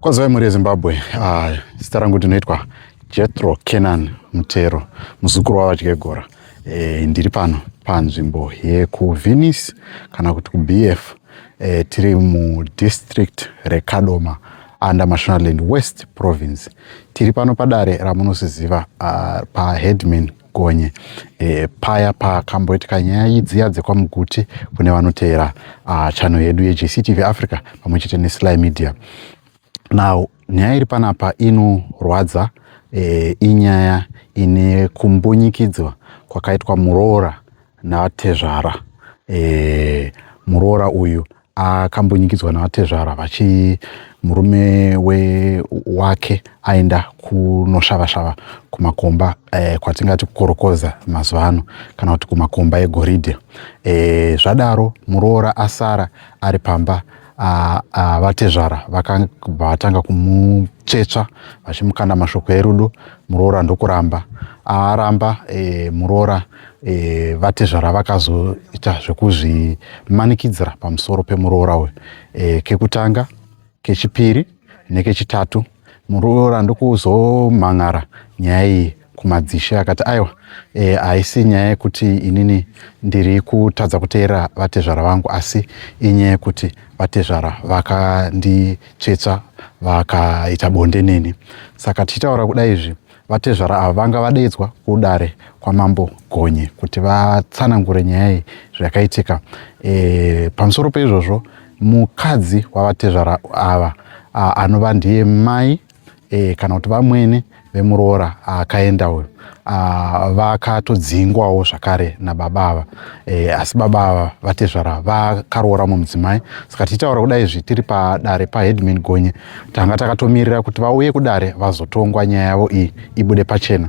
Kwazai muri Zimbabwe, zita rangu ndinoitwa Jethro Kenan Mutero, muzukuru wavadyegora. Ndiri pano panzvimbo yekuVenice kana kuti kuBF, tiri mudistrict reKadoma under Mashonaland West Province. Tiri pano padare ramunosiziva paHeadman Gonye, paya pakamboitika nyaya idziya dzekwaMuguti kune vanoteera channel yedu yeJCTV Africa pamwechete neSly Media. Now, nyaya iri panapa inorwadza, inyaya ine kumbunyikidzwa kwakaitwa muroora navatezvara. Muroora uyu akambunyikidzwa navatezvara murume wake aenda kunoshavashava kumakomba, kwatingati kukorokoza mazuva ano kana kuti kumakomba egoridhe. Zvadaro muroora asara ari pamba. Vatezvara vakatanga kumuchetsva vachimukanda mashoko erudo. Muroora ndokuramba aramba. Muroora vatezvara vakazoita zvekuzvimanikidzira pamusoro pemuroora uyu. Kekutanga, kechipiri nekechitatu, muroora ndokuzomhan'ara nyaya iyi kumadzishe akati aiwa, haisi nyaya yekuti inini ndiri kutadza kuteerera vatezvara vangu, asi inyaya yekuti vatezvara vakanditsvetsa vakaita bonde neni. Saka tichitaura kudai izvi, vatezvara ava vanga vadaidzwa kudare kwaMambo Gonye kuti vatsanangure nyaya iyi zvakaitika. Pamusoro peizvozvo, mukadzi wavatezvara ava anova ndiye mai kana kuti vamwene vemuroora akaenda uyu, vakatodzingwawo zvakare nababa ava. Asi baba ava vatezvara vakaroora mudzimai. Saka tichitaura kudai izvi tiri padare paHeadman Gonye, tanga takatomirira kuti vauye kudare vazotongwa nyaya yavo iyi ibude pachena.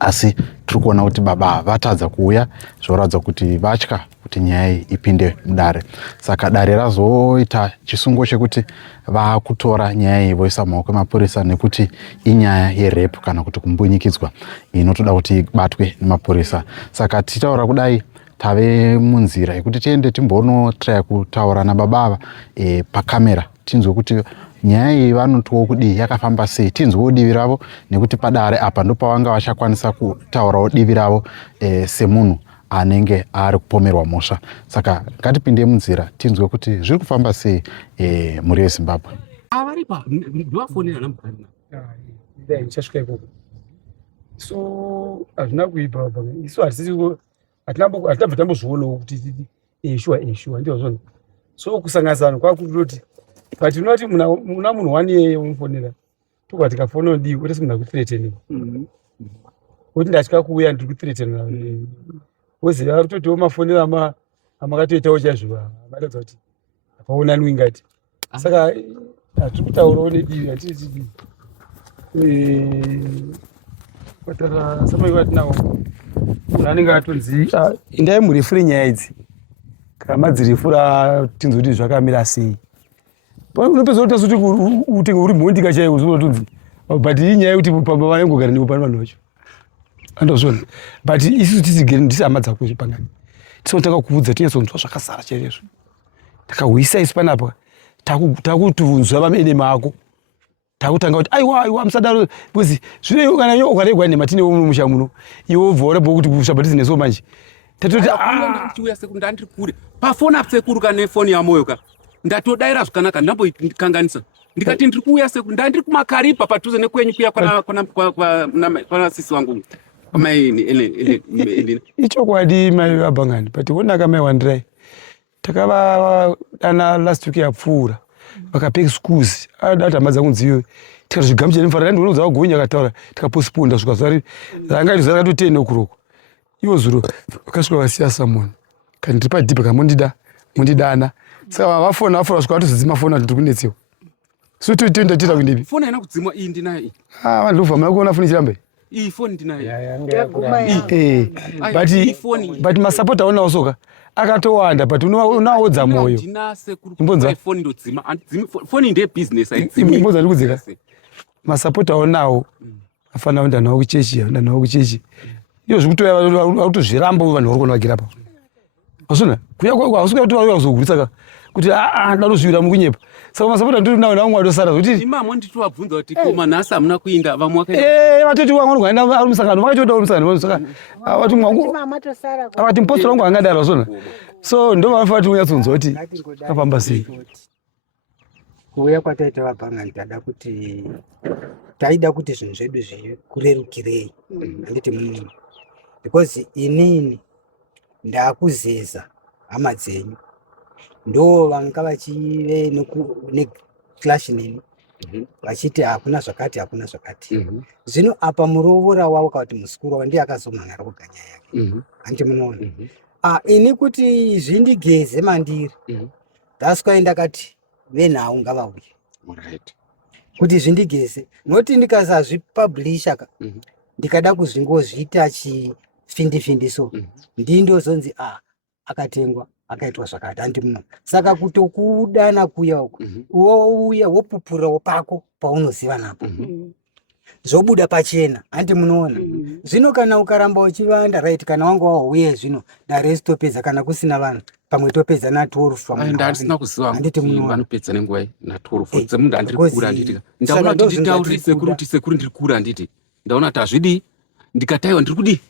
Asi tiri kuona kuti baba vatadza kuuya, zvoratidza kuti vatya kuti nyaya iyi ipinde mudare. Saka dare razoita chisungo chekuti vakutora nyaya iyi voisa mumaoko emapurisa nekuti inyaya yerape kana kuti kumbunyikidzwa inotoda kuti ibatwe nemapurisa. Saka tichitaura kudai tave munzira yekuti tiende timbonotraya kutaura nababa ava pakamera, tinzwe kuti nyaya iyi vanotwo kudii, yakafamba sei, tinzwewo divi ravo, nekuti padare apa ndopavanga vachakwanisa kutaurawo divi ravo semunhu anenge ari kupomerwa mhosva. Saka ngatipinde munzira tinzwe kuti zviri kufamba sei muri weZimbabwe. Avaripa ndivafonera namukana. Ndichasvika ikoko. So hazvina kuipa baba. Isu hatina tambozvionawo kuti shuwa ndiwo zvona. So kusanganisana kwakutoti but unoti muna munhu wani unofonera. Tobva tikafona udii kuti simuna kuthreaten. Kuti ndatya kuuya ndiri kuthreaten. Woziva kutotiwo mafonera amakatoitawo chazviwa. Amatadza kuti apaonanwi ngati. Saka hatiri kutaurawo nedivi hatiti patara samai kwatinawo munhu anenge atonzi indai murefure nyaya idzi kana madzirefura tinzwe kuti zvakamira sei. Unopedza kuti tasuti utenge uri mhondika chaiwo uzotonzi but iyi nyaya yekuti pamba vanengogara ndipo pane vanhu vacho andozvona. But isusu tisigere ndisi hama dzako pangani tisonotanga kuudza tinyatsokunzwa zvakazara chaizvo. Takahwisa isu panapa takutunzwa vamene ako takutanga kuti aiwa musadaro because zvino kana ukaregwa nematine mumusha muno iwo bvora bokuti kushabatizi neso manje tatoti ndiuya sekunda ndiri kure pafoni apsekuru kana nefoni yamoyo ka ndatodaira zvakanaka ndambokanganisa ndikati ndiri kuuya sekunda ndiri kumakaripa padhuze nekwenyu kuya kwana sisi wangu ichokwadi mai abangani but wonaka mai wandirai takava dana last week yapfuura vakapeka schools adati amadza kunziyo tikati zvigamucheni mfarira ndiona kudza Gonye akataura tikapostponda svika zuva rangaiti zuva rakatotene kuroko ivo zuro vakasvika vasiya someone kana ndiri padhipa kana mundidana. Saka vafona svika vatozodzima foni ati ndiri kunetsewa. So toenda tiita kundipi foni haina kudzimwa iyi ndinayo iyi vanhu ndovhamira kuona foni ichiramba iyi foni ndinayo but masapota aonawo soka akatowanda but unaodza moyo. Imbonza foni ndodzima foni ndeye business aidzimi. Imbonza ndikudzika masapota aonawo afana enda nawo kuchechi iyo zvikutoya autozviramba vanhu vari kuona vagira pa. Asuna kuya kwa usika kuti vayo kuzogurisa kuti darozviwira mukunyepa. Saka masapota ndiri nawo nawo mwadosara kuti imamo nditowabvunza kuti koma nhasi hamuna kuinda vamwe vatoti wangu ngaenda ari musangano vakachoda uri musangano saka vati mwangu avati mupostora wangu angadaro zvona. So ndo vanofanira kuti unyatsonzwa kuti kafamba sei. Kuuya kwataita vabhanga tada kuti taida kuti zvinhu zvedu zvikurerukirei handiti munhu because inini ndakuzeza hama dzenyu ndo vanga vachive neclash nini vachiti hakuna zvakati hakuna zvakati. Zvino apa murovora wavo kuti musikuru wavo ndiye akazomhangara kuganya yake handiti munoona. Ini kuti zvindigeze mandiri that's why ndakati venhau ngavauye kuti zvindigeze noti ndikasazvipublisha ndikada kuzvingozviita chifindifindi so ndindozonzi akatengwa akaitwa zvakati handiti muno. Saka kutokudana kuya uko wouya wopupurirawo pako paunoziva napo zvobuda pachena handiti munoona. Zvino kana ukaramba uchivanda right kana wanga wauya zvino daresi topedza kana kusina vanhu pamwe topedza na12 ndandisina kuziva kuti vanopedza nenguva na12 dzemunhu andiri kura handiti ndaona kuti nditaurire sekuru ndiri kura handiti ndaona kuti hazvidi ndikataiwa ndiri kudi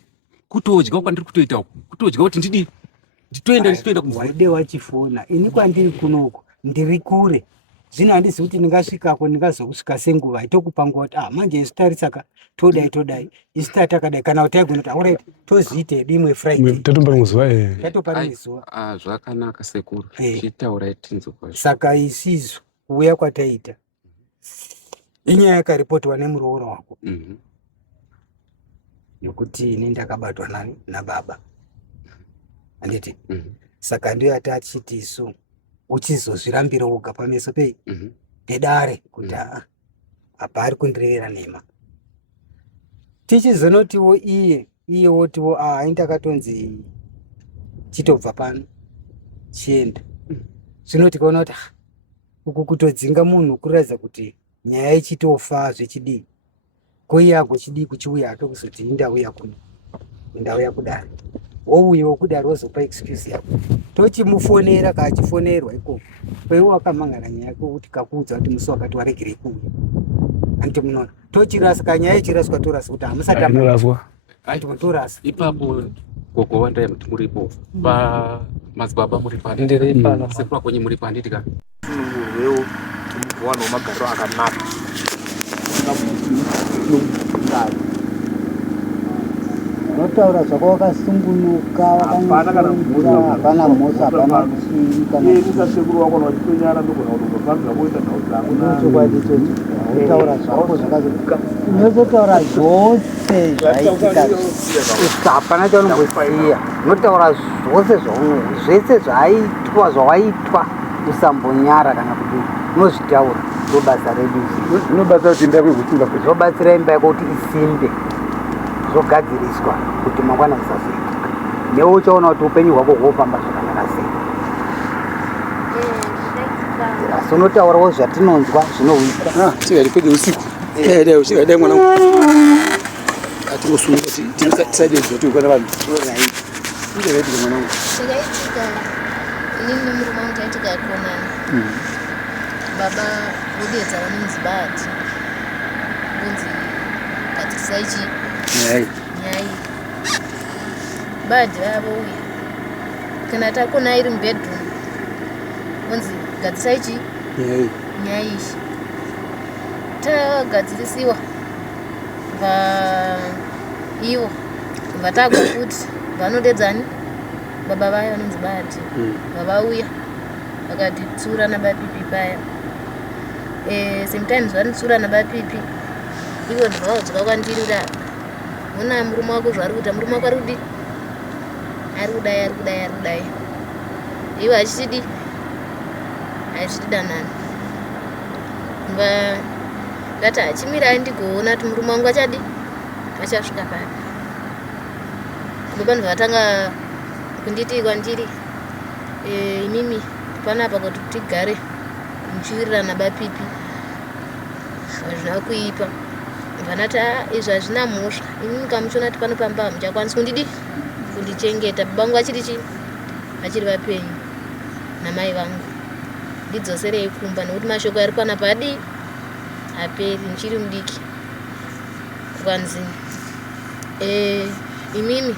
kutodya kwandiri kutoita uku kutodya kuti ndidi nditoenda nditoenda waide wachifona ini kwandiri kunoko ndiri kure. Zvino handisi kuti ndingasvikako ndingazokusvika senguva itokupa nguva kuti manje isu tarisaka todai isu tatakadai kana kuti taigona kuti alright tozviite dimwe Friday tatopara muzuva tatopara muzuva. Zvakanaka sekuru chitaurai tinzwa. Saka isizo kuuya kwataita inyaya yakaripotwa nemuroora wako yokuti ini ndakabatwa nababa handiti. Saka ndiyo yatachiti isu uchizozvirambira woga pameso pedare kuti apa ari kundirevera nhema tichizonotiwo iye wotiwo indakatonzi chitobva pano chienda. Zvino tikaona kuti uku kutodzinga munhu kuratidza kuti nyaya ichitofa zvechidii koiye agochidii kuchiuya ake kuzoti indauya kuno indauya kudare wouyawo kudare wozopa excuse yako tochimufonera kaachifonerwa ikoko kweiwo wakamangana nyaya yako kuti kakuudza kuti musi wakati waregere kuuya handiti munoona tochirasa kanyaya ichiraswa torasa kuti hamusatamboraswa handiti mutorasa ipapo gogo wandai muti muripo pamadzibaba muri pani ndiripa sekuru kwenye muri pani ndika wewo tumukuwana wamagariro akanaka unotaura zvako wakasungunuka hapana mhosa hapana kushiri kanasekuru wako wachitonyara ndogona kuti unofanira kuita chokwadi chocho unotaura zvako zvakazoka unozotaura zvose zvaitika hapana chaunombosiya unotaura zvose zvese zvawaitwa usambonyara kana kuti unozvitaura ndobasa redu unobatsira kuti imba yako ikusimba zvobatsira imba yako kuti isimbe zogadziriswa kuti mangwana zvisazoitika newe uchaona kuti upenyu hwako hwofamba zvakanaka sei. Asi unotaurawo zvatinonzwa zvinohwika chingadi kwede usiku chingadi mwana atingosunga kuti tisaidedzwa kuti ukwana vanhu ndezvaitika mwanangu zvakaitika inini nemurume wangu taitika kuonana baba vodedza vanonzi bati vonzi katisaichi nyai badhi vavouya kana takona iri mubedroom vonzi gadzisaichi nyai tagadzirisiwa ivo vatagwa futi vanodedzani baba vaya vanonzi bati vavauya vakatitsura nabapipi paya sometimes vanitsura nabapipi ivo ndivaudzwa kwandiri ona murume wako zvaari kuita murume wako ari kudii ari kudai ivo achitidi danani ndati achimira ndigoona kuti murume wangu achadi achasvika pano ndo vanhu vatanga kunditi kwandiri imimi panapa kuti tigare muchiwirirana bapipi hazvina kuipa vanati izvi hazvina mhosva inini kamuchiona kuti pano pamba hamuchakwanisi kundidi kundichengeta baba vangu achiri chii achiri vapenyu namai vangu ndidzoserei kumba nekuti mashoko ari panapa adii haperi, ndichiri mudiki. Kwanzi imimi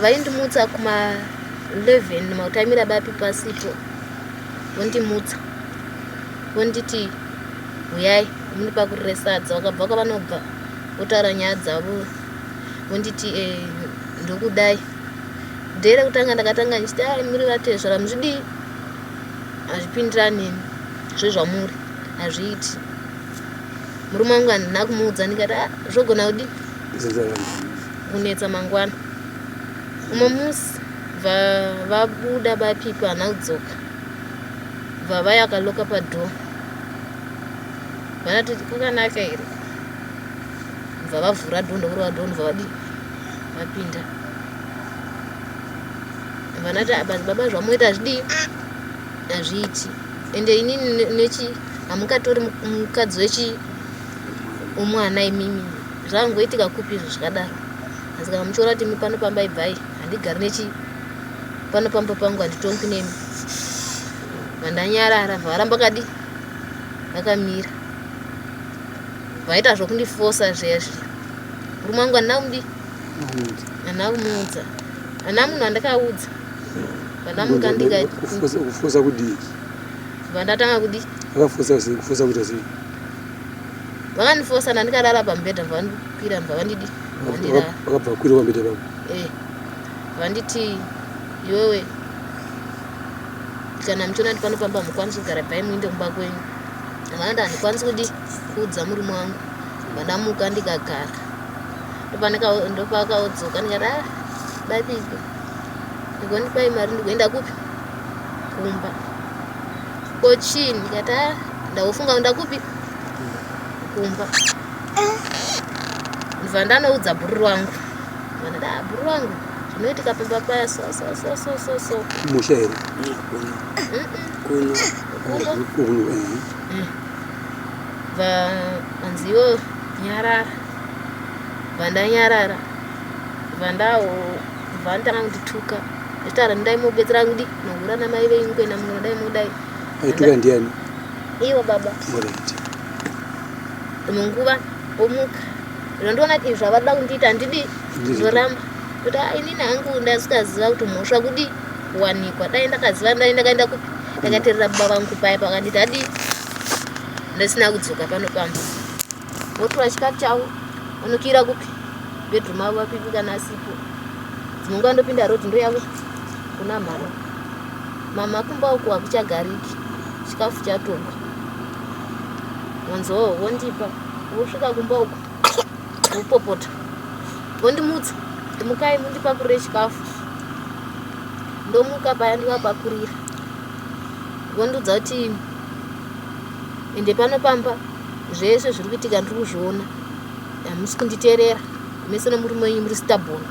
vaindimutsa kuma 11 mautamira bapi pasipo, vondimutsa vonditi uyai muni pakurire sadza. Vakabva kwavanobva votaura nyaya dzavo, vonditi ndokudai. Ndere kutanga ndakatanga ndichiti muri vatezvara muzvidii, hazvipindirani neni zvezvamuri hazviiti. Murume wangu handina kumuudza, ndikati zvogona kudi kunetsa mangwana. Umwe musi vabuda bapipa hana kudzoka, vavaya akaloka padhoo, vanati kwakanaka here, vavavhura dhoo ndokurova dhoo ndovavadi vapinda. Vanati basi baba zvamuita hazvidii hazviiti, ende inini nechi hamungatori mukadzi wechi umwana imimi zvangoitika kupi izvo zvakadaro. Asi kana muchiona kuti imi panopamba ibvai, handigari nechi panopamba pangu handitongwi nemi. Vandanyarara varamba kadi vakamira, vaita zvokundifosa zvezvi. Murume wangu handina kumudi, handina kumuudza, handina munhu andakaudza. Vandamuka kufosa kudii, vandatanga kudi kufosa kuita sei, vakandifosa ndandikarara pamubhedha, vandikwira vandidi vakabva kwira pamubhedha pamo. Vanditi iwewe kana muchiona kuti panopamba mukwanisi kugara bhai muinde kumba kwenyu. Vanati handikwanisi kudi kuudza murume wangu. Vandamuka ndikagara, ndopakaodzoka ndikati bapipi ndikondipai mari ndikuenda kupi kumba. Kochini ndikati ndaufunga unda kupi kumba. Ndibva ndanoudza bhuru wangu, vanati bhuru wangu zvinoitika pamba paya so. Musha here vanzi iwo nyarara, vandanyarara, vanditanga kundituka. Nditaura ndai mobetsera ngudi nohura namai venyu kuenda munhu dai modai. Aituka ndiani? Iwo baba. Munguva omuka ndoona kuti zvavada kundiita handidi zoramba, kuti inini hangu ndasikaziva kuti mhosva kudi kuwanikwa. Dai ndakaziva ndakaenda kupi, ndakateerera baba vangu paya pakanditi adii, ndasina kudzoka panopamba. Votora chikafu chavo vanokira kupi bedroom avo vapipi kana asipo. Dzimwe nguva ndopinda roti ndoyavo kuna mama kumba uku hakuchagariki, chikafu chatonga. Wanzowo vondipa, vosvika kumba uku vopopota, vondimutsa ndimukai mundipakurire chikafu. Ndomuka paya ndivapakurira, vondiudza kuti ende panopamba zvese zviri kuitika ndiri kuzviona, hamusi kunditeerera, mese nomurume wenyu muri stubborn.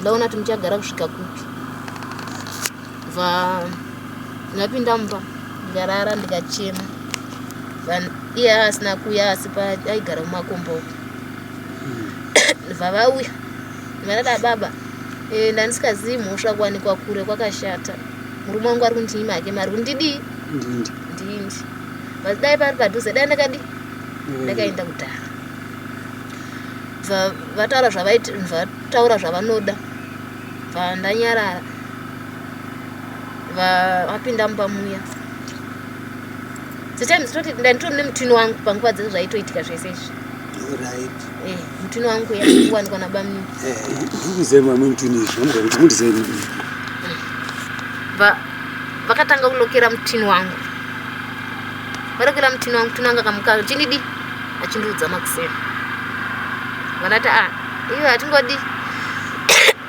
Ndaona kuti muchagara kusvika kupi. Ndapinda mumba ndikarara ndikachema. Iye asina kuuya asi aigara mumakomba uko. Vauya vanati baba ndandisikazivi mhosva kuwanikwa kure kwakashata. Murume wangu ari kundinyima hake mari kundidii ndindi. Basi dai pari padhuze dai ndakadii ndakaenda kudhara. Vataura zvavanoda, vandanyarara, vapinda mumba muya. Sometimes toti ndanditori nemutini wangu panguva dzese zvaitoitika zvese izvi. Mutini wangu yakuwanikwa nabamini. Ndikuzema mutini izvi kuti mundizeni. Vakatanga kulokera mutini wangu. Varokera mutini wangu, mutini wangu akamuka chinidi achindiudza makuseni. Vanati iwe hatingodi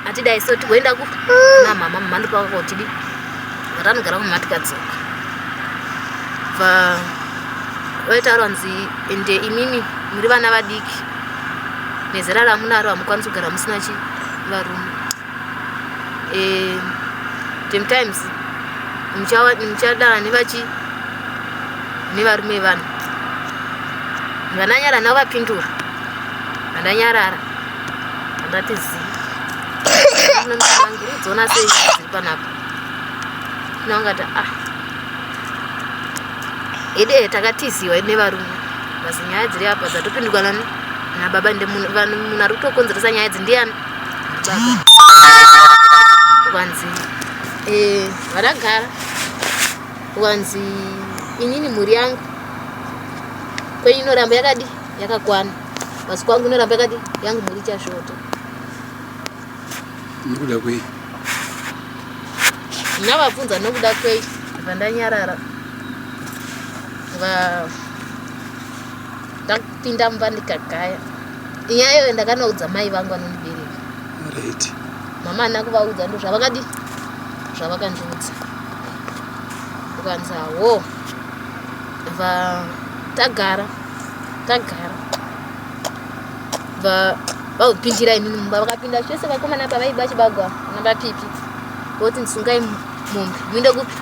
hatidai so tigoenda ku na mama ndopakakotidi vatanogara kumama tikadzoka. Vaitaura nzi ende imimi muri vana vadiki nezera ramunaro hamukwanisi kugara musina varume. Sometimes muchadana nevarume vanhu. Vananyara navo vapindura, vandanyarara vandati zidzona sei ziri panapa. Naungati ide takatiziwa ine varume basi nyaya dziri apa dzatopindukana nababa munhu ari kutokonzeresa nyaya idzi ndiani baba ukanzi vadagara ukanzi inini mhuri yangu kwenyu inoramba yakadi yakakwana basi kwangu inoramba yakadi yangu mhuri chashota nekuda kwei ndinavabvunza nokuda kwei vandanyarara ndapinda mumba ndikagaya inyayo ndakanoudza mai vangu vanondibereka right mama handina kuvaudza ndo zvavakadi zvavakandiudza ukanzi hawo tagara vakupindira inini mumba vakapinda zvese vakomana pa vaiba chibagwa nabapipi voti ndisungai mombe muinde kupi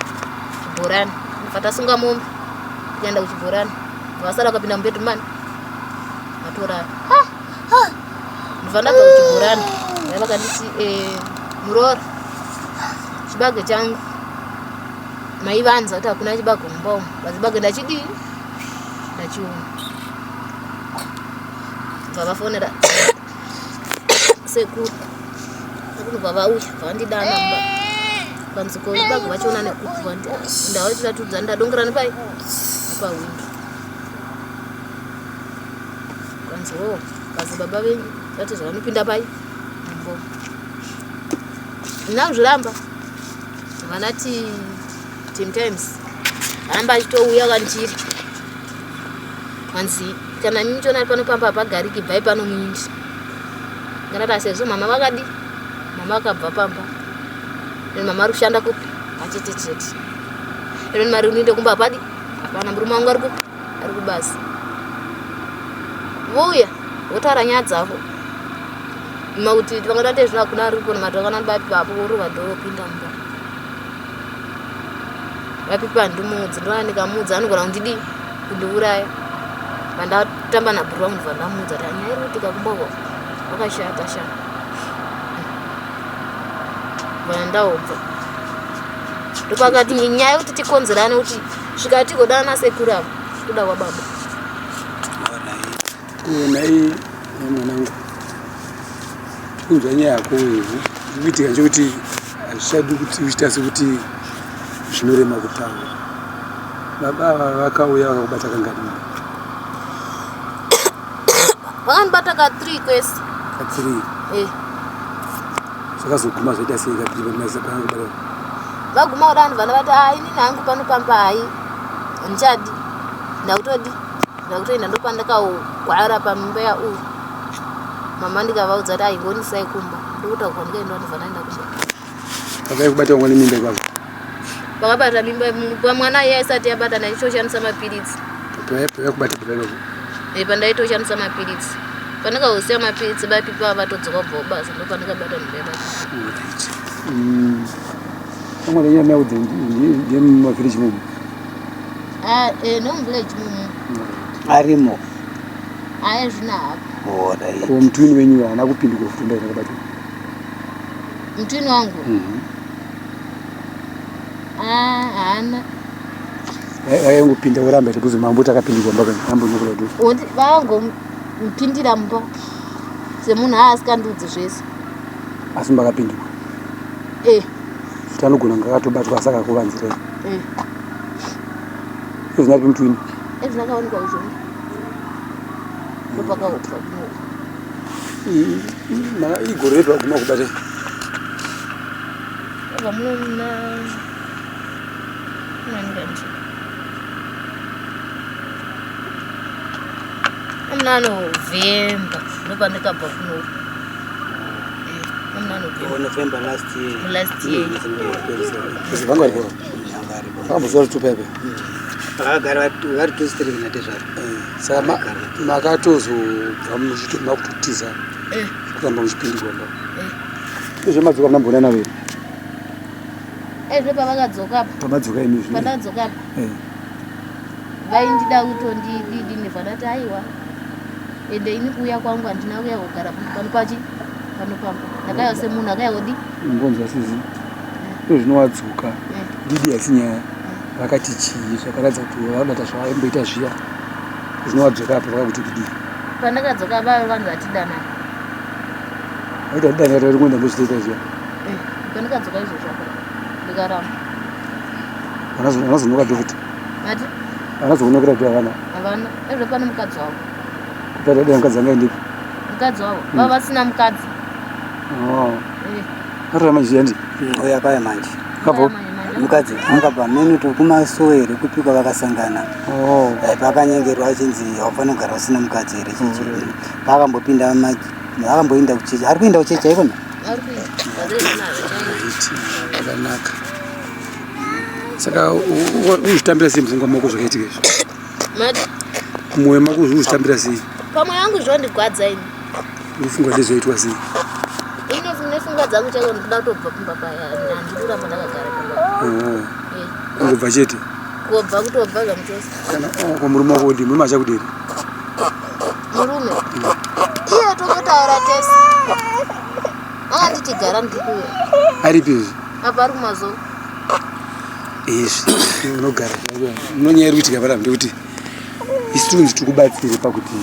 chibhorani fatasunga mombe kuenda kuchibhorani vasara vakapinda mubedroom vatorara ndifana kubva kuchibhorani vakanditi murora chibage changu maivanza kuti hakuna chibage mumba umu basi chibage ndachidii ndachiona bva vafonera sekuru akunobva vauya vandidana mba panziko chibage vachiona nekufa ndava chiratudza ndadongera nepai nepawindo kanzi wo basi baba venyu vati zvavanopinda pai mumbo ndinakuzviramba vanati times aramba achitouya kandiri kanzi kana mimi chona panopamba pagariki bvai pano muindi nganata sezvo mama vakadi mama akabva pamba mama ari kushanda kupi achetetete ino mari unoinde kumba padi hapana murume wangu ari kupi ari kubasa vouya votaura nyaya dzavo makuti vangatate zvino hakuna ari kupona matakana bapi apo uri vadhoropinda mumba vapipi handimudzi ndona ndikamudza anogona kundidii kundiuraya vandatamba nabhuru vangu vandamudza kuti anyaya iri kutika kumbako vakashata vandaobva ndopakati nyaya yekuti tikonzerane kuti svika tigodana nasekuru avo kuda kwababa nai mwanangu kunzwa nyaya yako wevu kuitika nchokuti hazvichadi kuti uchita sekuti zvinorema kutaura baba vakauya vakakubata kangadini vakandibata ka3 kwese ka3 zvakazoguma zvaita sei ka3 vaguma kuda vanhu vana vati inini hangu panopamba hai ndichadi ndakutoenda ndopandakaugwara pamimba yauyu mama ndikavaudza kuti aingonisai kumba ndokuta kuka ndikaenda ndivanaenda kumba vakaikubata mwana mimba ivavo vakabata mimba pamwana iye aisati yabata ndaitoshandisa mapiritsi pavakubata pavaiva pandaitoshandisa mapiritsi pandikausiya mapiritsi bapipa vatodzoka kubva ubasa ndopandikabata mimba yabata amwana nyama yaudze ndemumavhileji mumu nomuvhileji mumu arimo aya zvino hapo ko mutwini wenyu haana kupindi kufunda zvakabata mutwini wangu haana vaingopinda kuramba iti kuzi mambo takapindikwa mbaka ambonokulato vangomupindira mumba semunhu aasikandiudzi zvese asi mbakapindikwa tanogona ngakatobatwa asaka kuvanzirai ezvinapi mutwini ezvinakawanikwa uzvoni ndopakaopfa igore redu aguma kubatai aka munona naningandi amuna November ndopandikabva kuno November last year zvivangaripo vakambozova ritupepe vakagara vari district natezvaro saka makatozobva makutotiza kuramba muchipindirwa ezvemadzoka munambonana veri ezvo pavakadzoka pamadzoka imi pandadzoka vaindida kutondidini vanati aiwa ende ini kuuya kwangu handina kuya kugara panopachi panopamba ndakaya semunhu akayodi ngonzwa sizi ndo zvinowadzoka didi asi nyaya vakati chii zvakaratidza kuti vanodata zvaimboita zviya zvinovadzoka apa vakakuti kudii pandakadzoka baba vanhu vatidana aita dani vari kuenda mbozvitoita zviya pandakadzoka izvozvo ndikaramba vanazonokapi futi ati vanazokunokera kuti havana havana ezvo pane mukadzi wavo kupata dai mukadzi anga indipi mukadzi wavo vava vasina mukadzi arama ziyandi oya paya manje kapo mukadzi angabva meni tokumasowere kupika vakasangana pakanyengerwa achinzi haufanira kugara usina mukadzi here chichi paakambopinda akamboinda kuchecha ari kuinda kuchecha ikona akanaka saka uzvitambira sei muzingwa mako zvakaitika izvo mumwoyo mako uzvitambira sei pamwe yangu zvondigwadza ini ufunga ndezvoitwa sei nefunga dzangu chaiko ndikuda kutobva kumba paya handikuramba ndakagara kungobva chete kubva kutobva kamuchosi kana murume wako ndi murume achakuderi murume iye tokotaura tese anditigara ndikuya aripizvi apa ari kumazoa izvi unogara unonyaya iri kuitika paramba ndekuti isi tunzi tikubatsire pakuti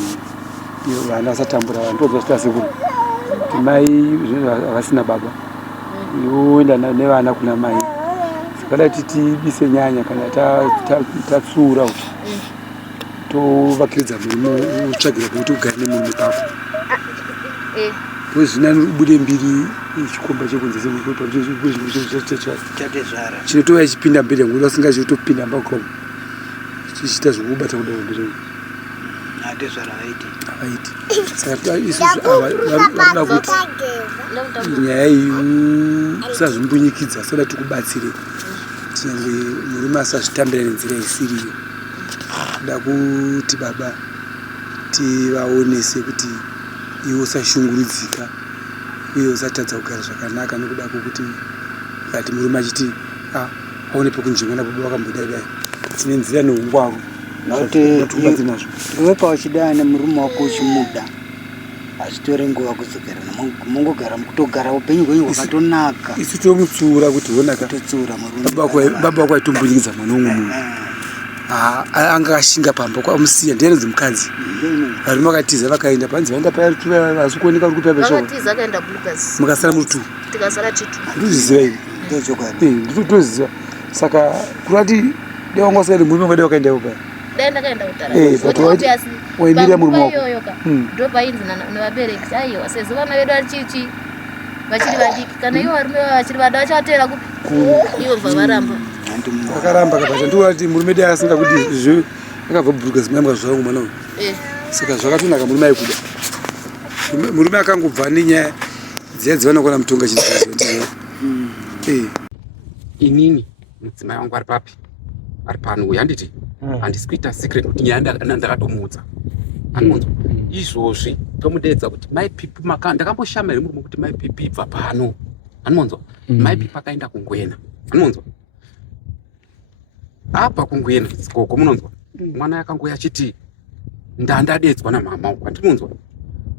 vana vasatambura vanhu tobva zvita sekuru kuti mai havasina baba iwoenda nevana kuna mai zvakada kuti tibise nyanya kana tatsura tovakiridza murume utsvagira kuti ugare nemurume pako pozvina ubude mbiri chikomba chekunze chinotova ichipinda mberi yangu vasinga chitopinda mbakoma chichita zvokubata kudai mberi avaiti saka isusu vanoda kuti nyaya iyi usazvimbunyikidza soda tikubatsire tinyange murume asazvitambira nenzira isiriyo kuda kuti baba tivaonese kuti iwe usashungurudzika uye usatadza kugara zvakanaka nekuda kwokuti kati murume achiti aone pekunzvimwa nababa vakambodaidai tine nzira neungwaro nokuti iwe pauchidana nemurume wako uchimuda hazvitori nguva kudzokera mungogara mukutogara upenyu hwenyu hwakatonaka isu tomutsura kuti honaka totsura baba wako aitombunyikidza mwana umwe munhu anga ashinga pamba kwamusiya ndiani dzimukadzi varume vakatiza vakaenda panzi vaenda paya hasi kuoneka uri kupea pesho mukasara muri 2 ndozviziva ivi nditoziva saka kurati dewangosaidi murume vade wakaendawo paya waimirira murume wako ndopainzi nevabereki aiwa sezvo vana vedu vari chichi vachiri vadiki kana ivo varume vachiri vada vachavatera kupi ivo bva varamba akaramba kabata ndoati murume dai asinga kuti zvo akabva bhuruka zimayambwa zvangu mwana uyu saka zvakatonaka murume aikuda murume akangobva nenyaya dziya dzivanokona mutonga chiziva inini mudzimai wangu ari papi ari pano uyu handiti handisi kuita secret kuti nyaya ndakatomuudza anomunzwa izvozvi tomudeedza kuti mai pipi ndakamboshama here murume kuti mai pipi ibva pano anomunzwa mai pipi akaenda kungwena anomunzwa apa kungwena sikoko munonzwa mwana yakangoya achiti ndandadedzwa namama uku handimunzwa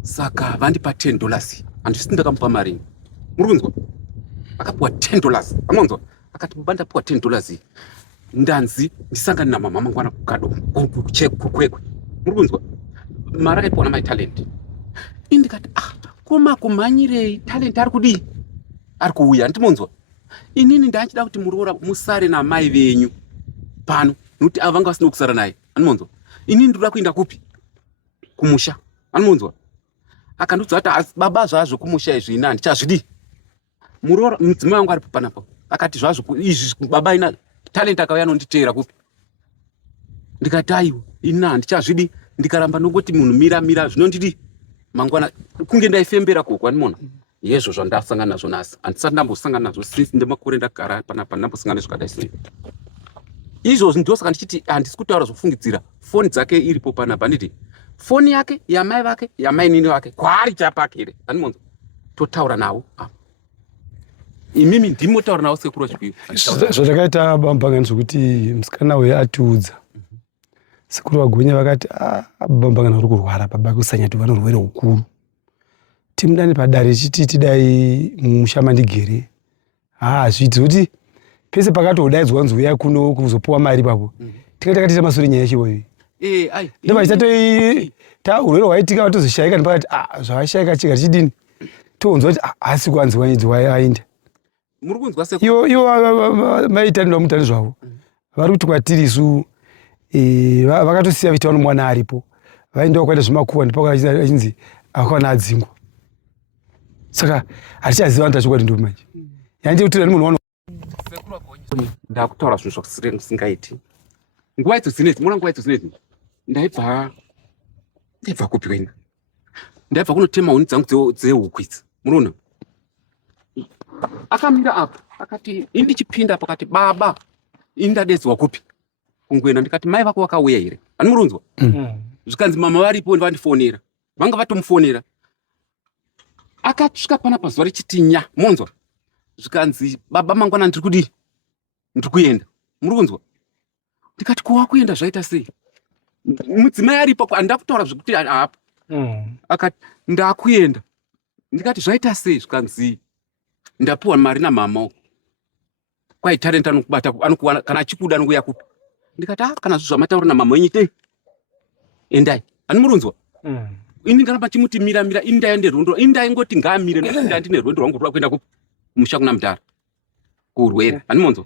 saka vandipa $10 handisi ndakamupa mari muri kunzwa akapiwa $10 amunzwa akati baba ndapiwa $10 ndanzi ndisangane namama mangwana kukwekwe muri kunzwa mari akaipiwa namai talent indikati koma kumhanyirei talent ari kudii ari kuuya handimunzwa inini ndachida kuti muroora musare namai venyu pano nokuti ava vanga vasina kusara naye anomunzwa inini ndinoda kuenda kupi kumusha anomunzwa akandudza kuti baba zvazvo kumusha izvi ina handichazvidi muroora mudzimai wangu ari panapa akati zvazvo izvi baba ina talent akauya anonditeera kupi ndikati aiwa ina handichazvidi ndikaramba nongoti munhu mira zvinondidi mangwana kunge ndaifembera koko animona yezvo zvandasangana nazvo nhasi handisati ndambosangana nazvo since ndemakore ndagara panapa ndambosangana nezvakadai sei izvozvi ndosaka ndichiti handisi kutaura zvofungidzira foni dzake iripo panapa handiti foni yake yamai vake yamainini vake kwaari chapake here handimonzwa totaura navo imimi ndimotaura navo sekuru wachikwiyo zvazvakaita bambanganiso kuti musikana uyu atiudza sekuru vagonya vakati bambangana uri kurwara baba kusanyati vane urwere hukuru timudane padare chiti tidai musha mandigere hazviiti kuti pese pakatodaidzwa nzi uya kuno kuzopuwa mari papo takatiita mashure nyaya yachivoivi ndovachitati urwere hwaitika vatozoshaika nepakati zvavashaika chika tichidini tounzwa kuti asi kuanzi waenda muri kunzwa ivo maitani vamutani zvavo vari kuti kwatiri isu vakatosiya vita vano mwana aripo vaendawo kwaita zvemakuva ndipachinzi akwana adzingwa saka hatichaziva vanhu tachikwati ndopi manje yandii kuti rani munhu ndakutaura zvinhu zvakusingaiti nguva idzo dzinedzi mona nguva idzo dzinedzi ndaibva kupi kwenda ndaibva kunotema huni dzangu dzehuku idzi munoona akamira apo akati indichipinda apo akati baba indadedzwa kupi kungoenda ndikati mai vako vakauya here ani murunzwa zvikanzi mama varipo vandifonera vanga vatomufonera akasvika pana pazuva rechitinya monzwa zvikanzi baba mangwana ndiri kuenda muri kunzwa ndikati kuwa kuenda zvaita sei mudzimai aripo handida kutaura zvekuti apa akati ndakuenda ndikati zvaita sei zvikanzi ndapiwa mari namama kwai talent anokubata anokuwana kana achikuda anokuya kupi ndikati kana zvinhu zvamataura namama wenyu itei endai ani murunzwa ini ndaramba chimuti mira indai nderwendo indai ngoti ngamire ndokuti ndine rwendo rwangu rwa kuenda kupi musha kuna mudhara kurwera ani monzwa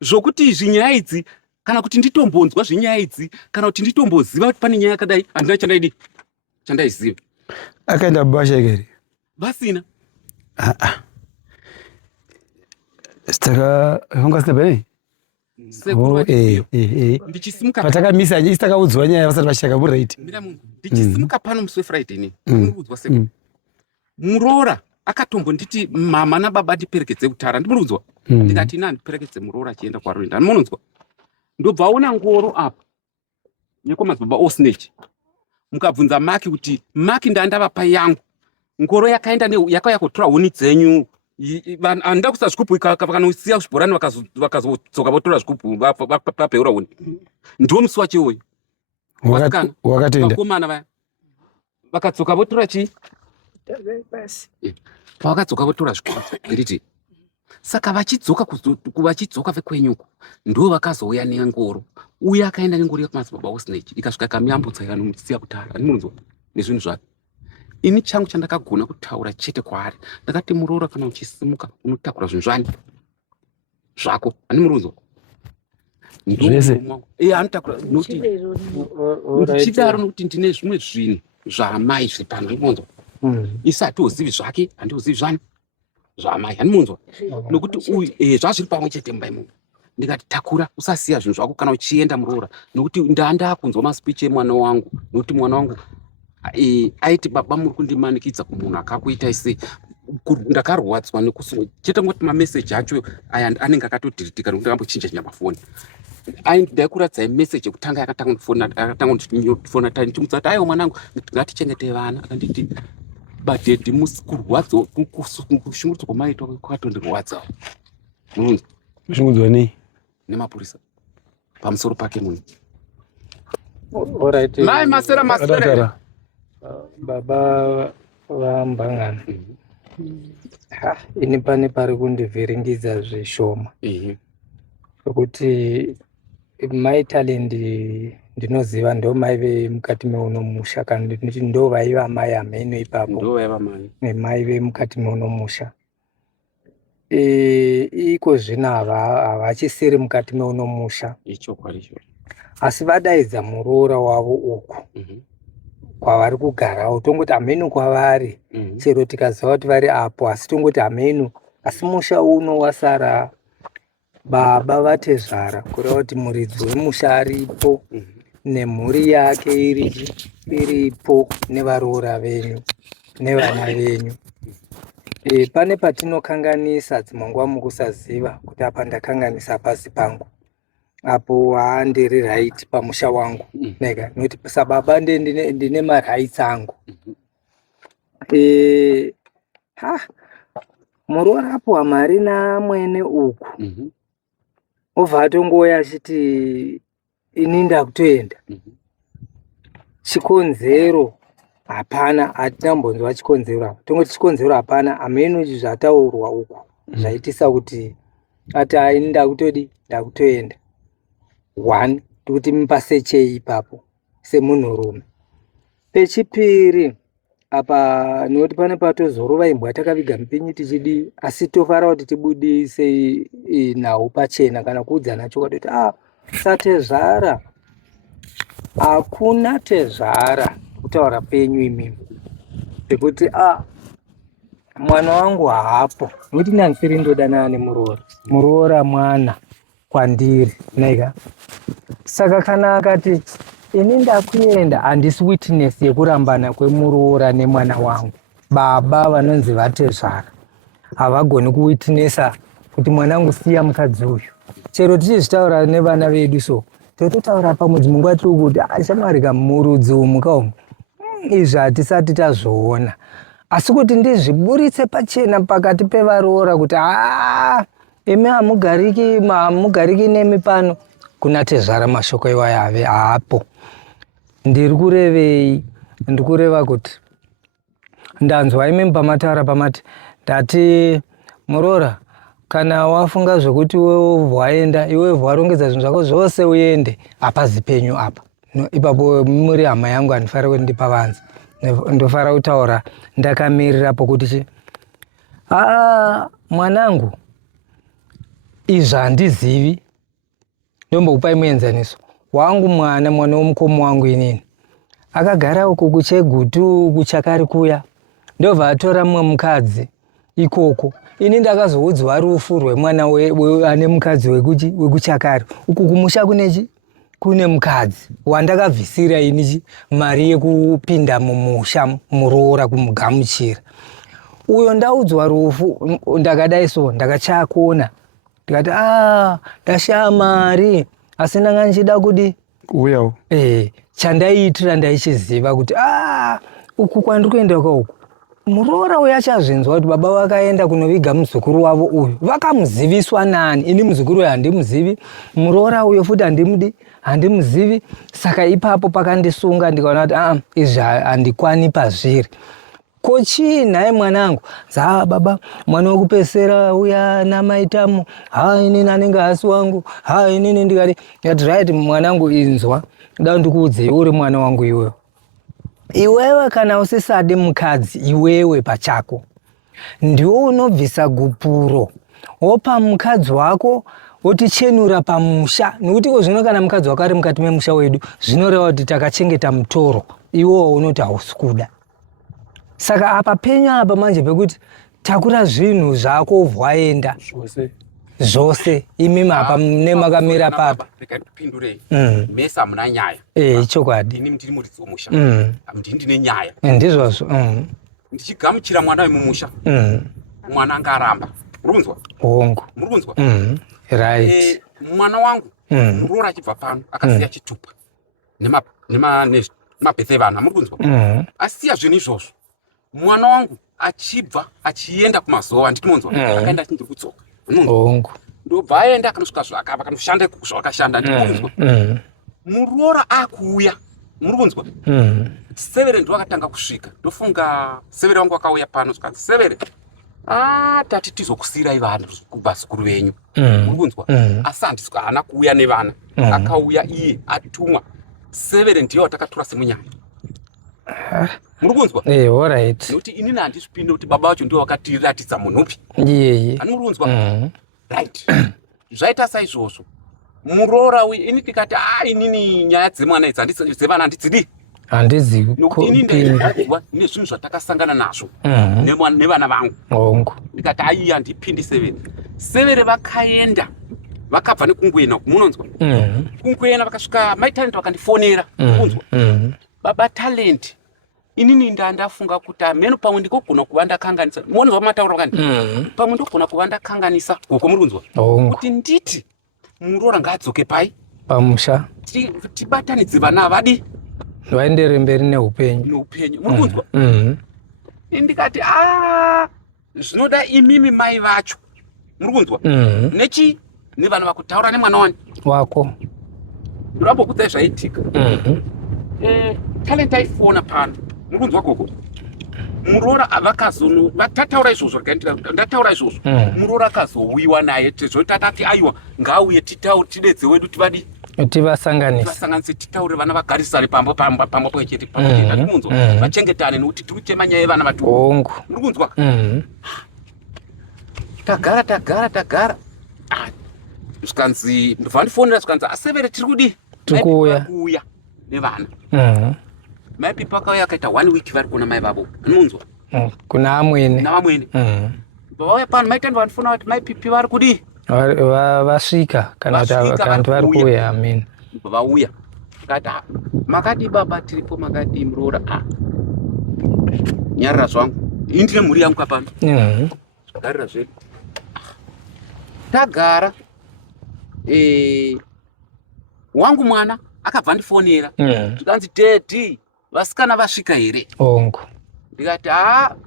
zvokuti zvinyaya idzi kana kuti nditombonzwa zvinyaya idzi kana kuti nditomboziva kuti pane nyaya yakadai handina chandaiziva akaenda babashaika here vasina saka vangasitebhei ndichisimuka istakaudzwa nyaya vasati vashaka muraiti ndichisimuka pano musi wefriday ini muriudzwa sekuru muroora akatombonditi mama nababa ndiperekedze kutara ndimurudzwa ndikati ina ndiperekedze muroora achienda kwaroenda ndimununzwa ndobva aona ngoro apa yekomadzibaba osnage mukabvunza maki kuti maki ndandavapa yangu ngoro yakaenda yakauya kutora huni dzenyu anda kusa zvikupu vakanosiya kuzvibhorani vakazodzoka votora zvikupu vapeura huni ndiwo musi wacho iwoyo vakomana vaya vakadzoka votora chii vakadzoka votora zvikupu nditi saka vachidzoka vekwenyuko ndo vakazouya nengoro uye akaenda nengoro yekumadzibaba osnage ikasvika kamuyambutsa ikanomusiya kutara animunzwa nezvinhu zvake ini changu chandakagona kutaura chete kwaari ndakati muroora kana uchisimuka unotakura zvinhu zvani zvako ani murunzwa anotakura ndichidaro nokuti ndine zvimwe zvinhu zvaamai zviri pano animunzwa isi hatiuzivi zvake handiuzivi zvani zvaamai handimunzwa nokuti uyu zvazviri pamwe chete mumba imomo ndikati takura usasiya zvinhu zvako kana uchienda muroora nokuti ndandakunzwa masipichi emwana wangu nokuti mwana wangu aiti baba muri kundimanikidza kumunhu akakuitai sei ndakarwadzwa nekusunga chete ngoti mameseji acho aya anenge akatodhiritika nokuti akambochinja nyamafoni ndaikuradzai meseji ekutanga yakatanga kundifona tai ndichimudza kuti aiwa mwanangu ngatichengete vana akanditi badhedhi musi kurwadza kushungurudzwa kwamaitwa kwakatondirwadza kushungurudzwa nei nemapurisa pamusoro pake munhu mai masera baba vambangana ini pane pari kundivhiringidza zvishoma zvekuti mai talendi ndinoziva ndo mai vemukati meuno musha kana ndinoti ndo vaiva mai ameno ipapo nemai vemukati meuno musha iko zvino havachisiri mukati meuno musha asi vadaidza muroora wavo uku kwavari kugarawo tongoti ameno kwavari chero tikaziva kuti vari apo asi tongoti ameno asi musha uno wasara baba vatezvara kureva kuti muridzi wemusha aripo nemhuri yake iripo nevaroora venyu nevana venyu. Pane patinokanganisa dzimwe mukusaziva kuti apa ndakanganisa pasi pangu apo ndiri right pamusha wangu nega noti sababa ndine marights angu. Muroora apo hamarina mwene uku obva atongoya achiti ini ndakutoenda. Chikonzero hapana, hatina mbonzwa chikonzero apo. Tongoti chikonzero hapana, ameno zvataurwa uku zvaitisa kuti ati ini ndakutoenda 1 kuti mupasechei ipapo semunhurume. Pechipiri apa noti pane patozorova imbwa takaviga mupinyi tichidi asi tofara kuti tibudise nhau pachena kana kuudzana chokwadi kuti satezvara hakuna tezvara kutaura penyu imimi pekuti mwana wangu haapo nokuti nansiri ndodana nemuroora mwana kwandiri naika. Saka kana akati ini ndakuenda handisi witness yekurambana kwemuroora nemwana wangu, baba vanonzi vatezvara havagoni kuwitnessa kuti mwanangu siya mukadzi uyu. Chero tichizvitaura nevana vedu so tototaura pamudzi munguva tiri kuti shamwari kamurudzi umuka umu izvi hatisati tazvoona, asi kuti ndizviburitse pachena pakati pevaroora kuti imi hamugariki nemi pano, kuna tezvara mashoko iwayo ave haapo. Ndiri kurevei? Ndiri kureva kuti ndanzwa imi pamataura pamati ndati muroora kana wafunga zvokuti waenda iwe warongedza zvinhu zvako zvose uende hapazi penyu apa, ipapo muri hama yangu handifara kuti ndipavanza, ndofara kutaura ndakamirirapo kuti mwanangu izvi handizivi, ndombokupai muenzaniso wangu mwana womukoma wangu inini akagara uku kuchegutu kuchakari kuya, ndobva atora mumwe mukadzi ikoko. Ini ndakazoudzwa rufu rwemwana ane mukadzi wekuchakari uku kumusha kune mukadzi wandakabvisira ini mari yekupinda mumusha muroora kumugamuchira. Uyo ndaudzwa rufu ndakadai so ndakachakona ndikati ndashaya mari asi ndanga ndichida kudi uyawo chandaiitira ndaichiziva kuti uku kwandiri kuenda kwauku muroora uyo achazvinzwa kuti baba vakaenda kunoviga muzukuru wavo uyu, vakamuziviswa nani? Ini muzukuru uyu handimuzivi, muroora uyo futi handimuzivi. Saka ipapo pakandisunga ndikaona kuti izvi handikwani pazviri. Kochii nhaye mwanangu? Baba mwana wokupesera uya namaitamo, inini anenge hasi wangu, inini ndikati right mwanangu inzwa, da ndikuudze uri mwana wangu iwewe. Iwewe kana usisadi mukadzi iwewe pachako ndiwo unobvisa gupuro wopa mukadzi wako wotichenura pamusha, nekuti zvino kana mukadzi wako ari mukati memusha wedu zvinoreva kuti takachengeta mutoro, iwowo unoti hausi kuda. Saka apa penyu apa manje pekuti takura zvinhu zvako vwaenda zvose imi mapa nemakamira papa ndikapindurei mesa hamuna nyaya chokwadi. ini ndiri muridzi womusha ndine nyaya ndizvozvo. Ndichigamuchira mwana wemumusha mwana angaramba murunzwa hongu murunzwa right. Mwana wangu muroora achibva pano akasiya chitupa nemabhetse vana murunzwa asiya zvinhu izvozvo. Mwana wangu achibva achienda kumazuva nditinonzwa akaenda chindiri kutsoka hongu ndobva aenda akanosvika zvakava kanoshanda zvakashanda ndikunzwa muroora akuuya murunzwa severe ndo akatanga kusvika ndofunga severe wangu akauya pano zvikanzi severe tati tizokusiyirai vana kubhasikuru venyu murunzwa asi handiswa haana kuuya nevana akauya iye atumwa. Severe ndiyo watakatora semunyaya murunzwa alright, nokuti inini handizvipinde kuti baba vacho ndio wakatiratidza munhupi ani murunzwa right. Zvaita saizvozvo muroora uyu ini tikati inini nyaya dzemwana idzi dzevana handidzidi nokuti ini ndaidzwa nezvinhu zvatakasangana nazvo nevana vangu hongu ndikati aiya handipindi severe vakaenda vakabva nekungwena munonzwa kungwena vakasvika maitalent vakandifonera kunzwa baba talent inini ndafunga kuti ameno pamwe ndikogona kuva ndakanganisa muonezva matauro kani pamwe ndogona kuva ndakanganisa goko murunzwa kuti nditi muroora ngaadzoke pai pamusha tibatanidze vana vadi vaendere mberi neupenyu murunzwa ndikati zvinoda imimi mai vacho murunzwa nechi nevana vakutaura nemwana wani wako ndorambokudza zvaitika talent aifona pano murunzwa koko muroora vakazono vatataura izvozvo ndataura izvozvo muroora akazowiwa naye zvoti akati aiwa ngaauye tidedze wedu tivadi tivasanganise titaure vana vagarisare pambo pachete munzwa vachengetane nekuti tiri kutema nyaya yevana vatongo muri kunzwa tagara zvikanzi ndobva ndifonera zvikanzi asevere tiri kudi kuuya nevana maipipa akauya akaita 1 week vari kuona mai vavo anomunzwa kuna amwene vauya pano maitani vandifona kuti maipipi vari kudi vasvika kana kuti vari kuuya amen vauya akati makadi baba tiripo makadi muroora nyarira zvangu ini ndine mhuri yangu kapano zvagarira zvedu tagara wangu mwana akabva ndifonera tikanzi dedi vasikana vasvika here ndikati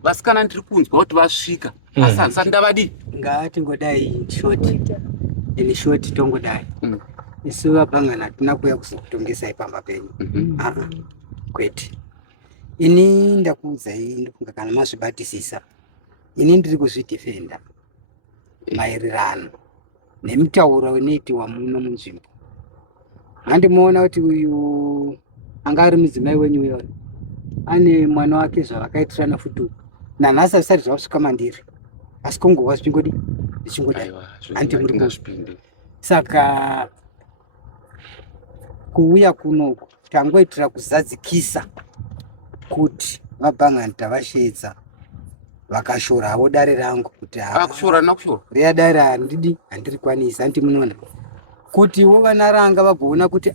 vasikana ndiri kunzwa kuti vasvika asi handisati ndavadi ngaatingodai shoti tongodai isu vabhangana hatina kuuya kuzokutongesai pamba penyu kwete ini ndakuudzai ndofunga kana mazvibatisisa ini ndiri kuzvidhifenda maererano nemitauro unoitiwa muno munzvimbo handimuona kuti uyu anga ari mudzimai wenyu uyo ane mwana wake zvavakaitirana futu nanhasi azvisati zvasvika mandiri asi kungowa zvingodi zvichingodai handimuri saka kuuya kunoku tangoitira kuzadzikisa kuti vabhangani tavasheedza vakashoravo dare rangu kuti riya dare handiri kwanisa handimunoona kutiwo vana ranga vagoona kuti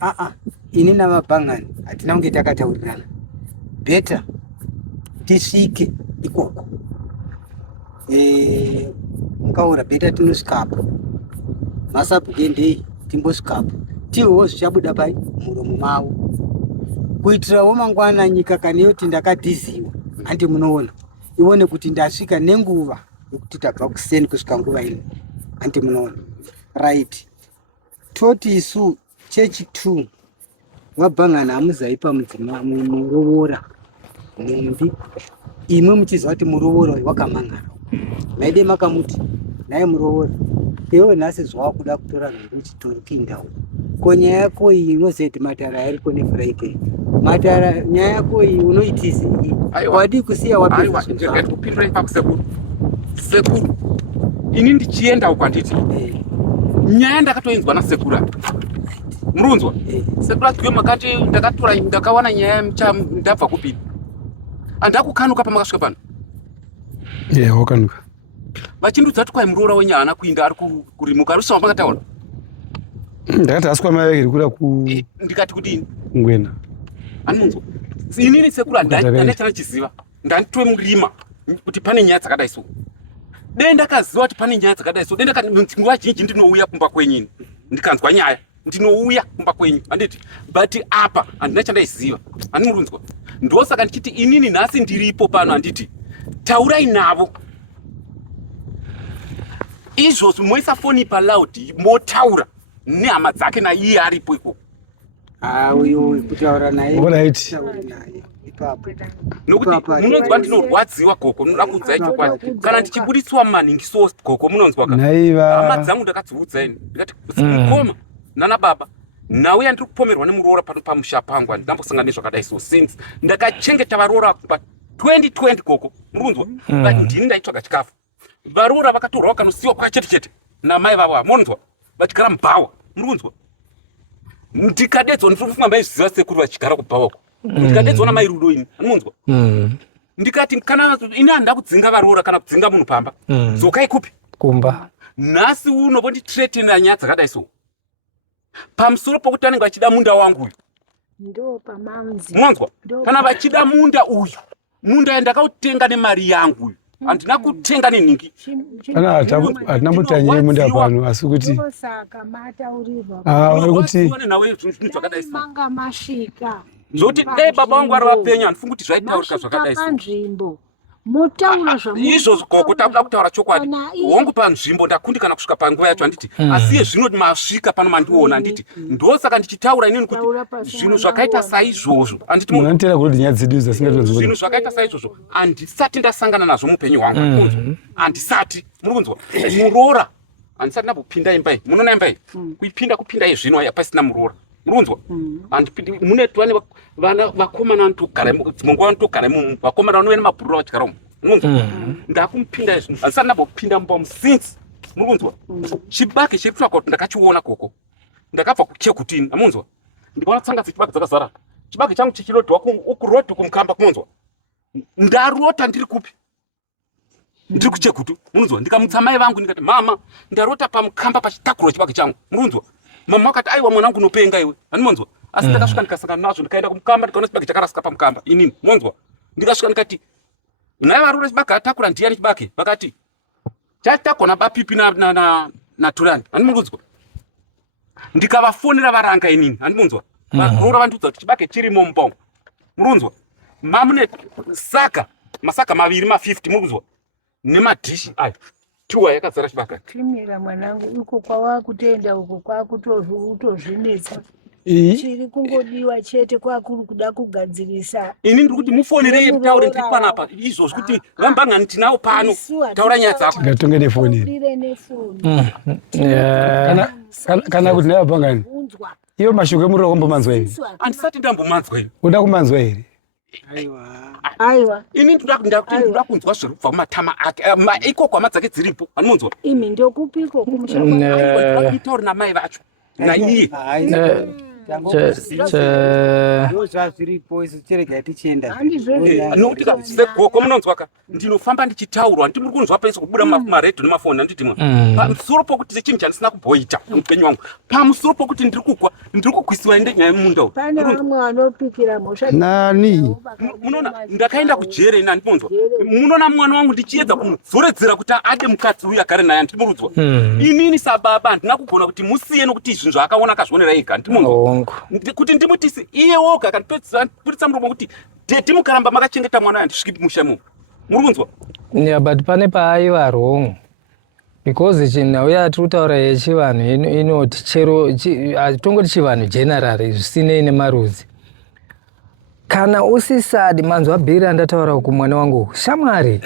ini navabhangani hatina kunge takataurirana bheta tisvike ikoko mukaura bheta tinosvikapo masabhugendei timbosvikapo tiwewo zvichabuda pai muromo mavo kuitirawo mangwana nyika kana yoti ndakadhiziwa handi munoona ione kuti ndasvika nenguva yekuti tabva kuseni kusvika nguva ino handi munoona right toti isu chechi 2 vabhangana hamuzaipa muroora nhumbi imwe muchiziva kuti muroora uyu wakamangana maide makamuti naye muroora iwe nhasi zvawakuda kutora nhumbi uchitoro kuindawo ko nyaya yako iyi inozeti matara yariko nefriday matara nyaya yako iyi unoitizii wadi kusiya wapezakupindura ipapo sekuru ini ndichienda ukwanditi nyaya ndakatoinzwa nasekuru murunzwa sekuru atiwe makati ndakatora ndakawana nyaya ndabva kupini handakukanuka pamakasvika pano wakanuka vachindudza kuti kwai muroora wenyu haana kuinda ari kurimuka ari shama pakataura ndakati asi kwamai iri kuda ndikati kudini ngwena anonzwa inini sekuru handachana chiziva ndanditwe murima kuti pane nyaya dzakadai so dei ndakaziva kuti pane nyaya dzakadai so nguva zhinji ndinouya kumba kwenyini ndikanzwa nyaya ndinouya kumba kwenyu handiti but apa handina chandaiziva handi murunzwa ndosaka ndichiti inini nhasi ndiripo pano handiti taurai navo izvozvo moisa foni palaudi motaura nehama dzake naiye aripo ikoko uyu kutaura naye nokuti munonzwa ndinorwadziwa goko noda kuudzai chokwadi kana ndichibuditswa mumanhingiso goko munonzwaka hama dzangu ndakadziudzaini ndikati mukoma nana baba nauya ndiri kupomerwa nemuroora pano pamusha pangu handinambosangana nezvakadai so since ndakachengeta varoora pa 2020 goko murunzwa ndini ndaitsvaga chikafu varoora vakatorwa vakanosiyiwa kwakachete chete namai vavo amonzwa vachigara mubhawa murunzwa ndikadedzwa ndirifunga maizviziva sekuru vachigara kubhawako ndikadedzwa namai rudo ini anomunzwa ndikati kana ini handida kudzinga varoora kana kudzinga munhu pamba zokai kupi kumba nhasi unovonditretenera nyaya dzakadai so pamusoro pokuti vanenge vachida munda wangu uyu munonzwa kana vachida munda uyu munda yandakautenga nemari yangu uyu handina kutenga nenhingi hatina mutanyei munda pano asi kuti vari kuti zvokuti dei baba vangu vari vapenyu handifungi kuti zvaitaurika zvakadai so Motaura zvamu. Izvozvo koko takuda kutaura chokwadi. Hongu panzvimbo ndakundikana kusvika panguva yacho handiti. Asi zvinoti masvika pano mandiona handiti. Ndosaka ndichitaura inini kuti zvinhu zvakaita saizvozvo handiti munotera kuti nyaya dzedu dzisingatonzwa. Zvinhu zvakaita saizvozvo handisati ndasangana nazvo mupenyu hwangu. Handisati. Muri kunzwa? Muroora handisati ndambopinda imba iyi. Munoona imba iyi? Kupinda izvino pasina muroora. Murunzwa handipindi mune twane vana vakomana vanotogara dzimwe nguva vanotogara vakomana vanove nemabhurura vachigara umo. Murunzwa ndakumupinda izvi handisati ndambopinda mumba musinzi. Murunzwa chibage chiri kutsvaka kuti ndakachiona koko ndakabva kuchekutini. Amunzwa ndikaona tsanga dzechibage dzakazara. Chibage changu chichirodhwa ukurodhi kumukamba kumonzwa ndarota ndiri kupi ndiri kuchekutu. Murunzwa ndikamutsa mai vangu ndikati mama ndarota pamukamba pachitakuro chibage changu. Murunzwa mama wakati aiwa mwanangu unopenga iwe handimonzwa. Asi ndakasvika ndikasangana nazvo ndikaenda kumukamba ndikaona chibage chakarasika pamukamba inini monzwa. Ndikasvika ndikati nai varura chibage atakura ndiani chibage vakati chatakwa nabapipi na Turani handimonzwa. Ndikavafonera varanga inini handimonzwa. Varura vandudza kuti chibage chirimo mumba. Murunzwa mamune masaka maviri ma50 murunzwa nemadhishi ayo tuwa yakazara chibage. Timira mwanangu uko kwawakutenda uko kwakutozvinetsa. Chiri kungodiwa chete kwakuri kuda kugadzirisa. Ini ndiri kuti mufonere mutaure ndiri panapa izvozvo kuti vambangani tinawo pano taura nyaya dzako. Ngatonge nefoni. Kana kuti nayo bangani. Iyo mashoko emuriro kombomanzwa here. Handisati ndambomanzwa here. Uda kumanzwa here. Aiwa. Ini ndoda kunzwa zviri kubva mumatama ake. Ikoko hama dzake dziripo. Handimonzwa. Imi ndokupiko kumusha. Aiwa nditaure namai vacho. Naiye. Nokuti sekoko munonzwaka ndinofamba ndichitaurwa nditi muri kunzwa pese kubuda maredho nemafoni handiti mwe pamusoro pokuti chinhu chandisina kumboita mupenyu wangu pamusoro pokuti ndiri kukwisiwa nenyaya yemunda uyu. Pane vamwe vanopikira mhosva. Nani? Munoona ndakaenda kujere ina handimonzwa. Munoona mwana wangu ndichiedza kumudzoredzera kuti ade mukadzi uyu agare naye handimurudzwa. Inini sababa handina kugona kuti musiye nokuti zvinhu zvaakaona akazvionera ega handimonzwa. Kuti ndimutisi iye woga akandiputsa muromo kuti dedi mukaramba makachengeta mwana handisviki mushamo. Muri kunzwa? Yeah, but pane paaiva wrong. Because chinhu uya atiri kutaura yechivanhu inoti chero tongoti chivanhu generally zvisinei nemarudzi. Kana usisadi manzwa bhiri andataura kumwana wangu shamwari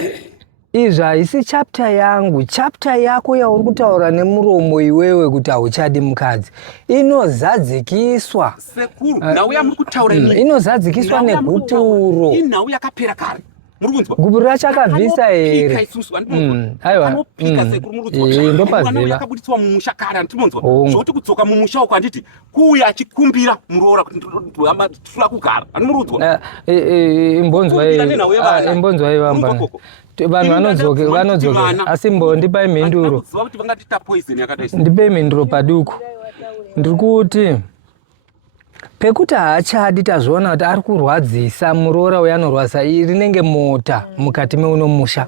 izvi haisi chapter yangu. Chapter yako yauri kutaura nemuromo iwewe kuti hauchadi mukadzi inozadzikiswa. Sekuru nauya muri kutaura ini inozadzikiswa negupuro. Inhau yakapera kare. Gupuro racho akabvisa here. Aiwa ndopaziva akabuditswa mumusha kare handimonzwa. Zvokuti kudzoka mumusha uko handiti kuuya achikumbira muroora kuti ndihamba tifura kugara handimurudzwa. Imbonzwa ivamba vanhu vanodzoka asi ndipai mhinduro. Ndipai mhinduro paduku. Ndiri kuti pekuti haachadi tazviona kuti ari kurwadzisa muroora uyo anorwadzisa rinenge mota mukati meunomusha.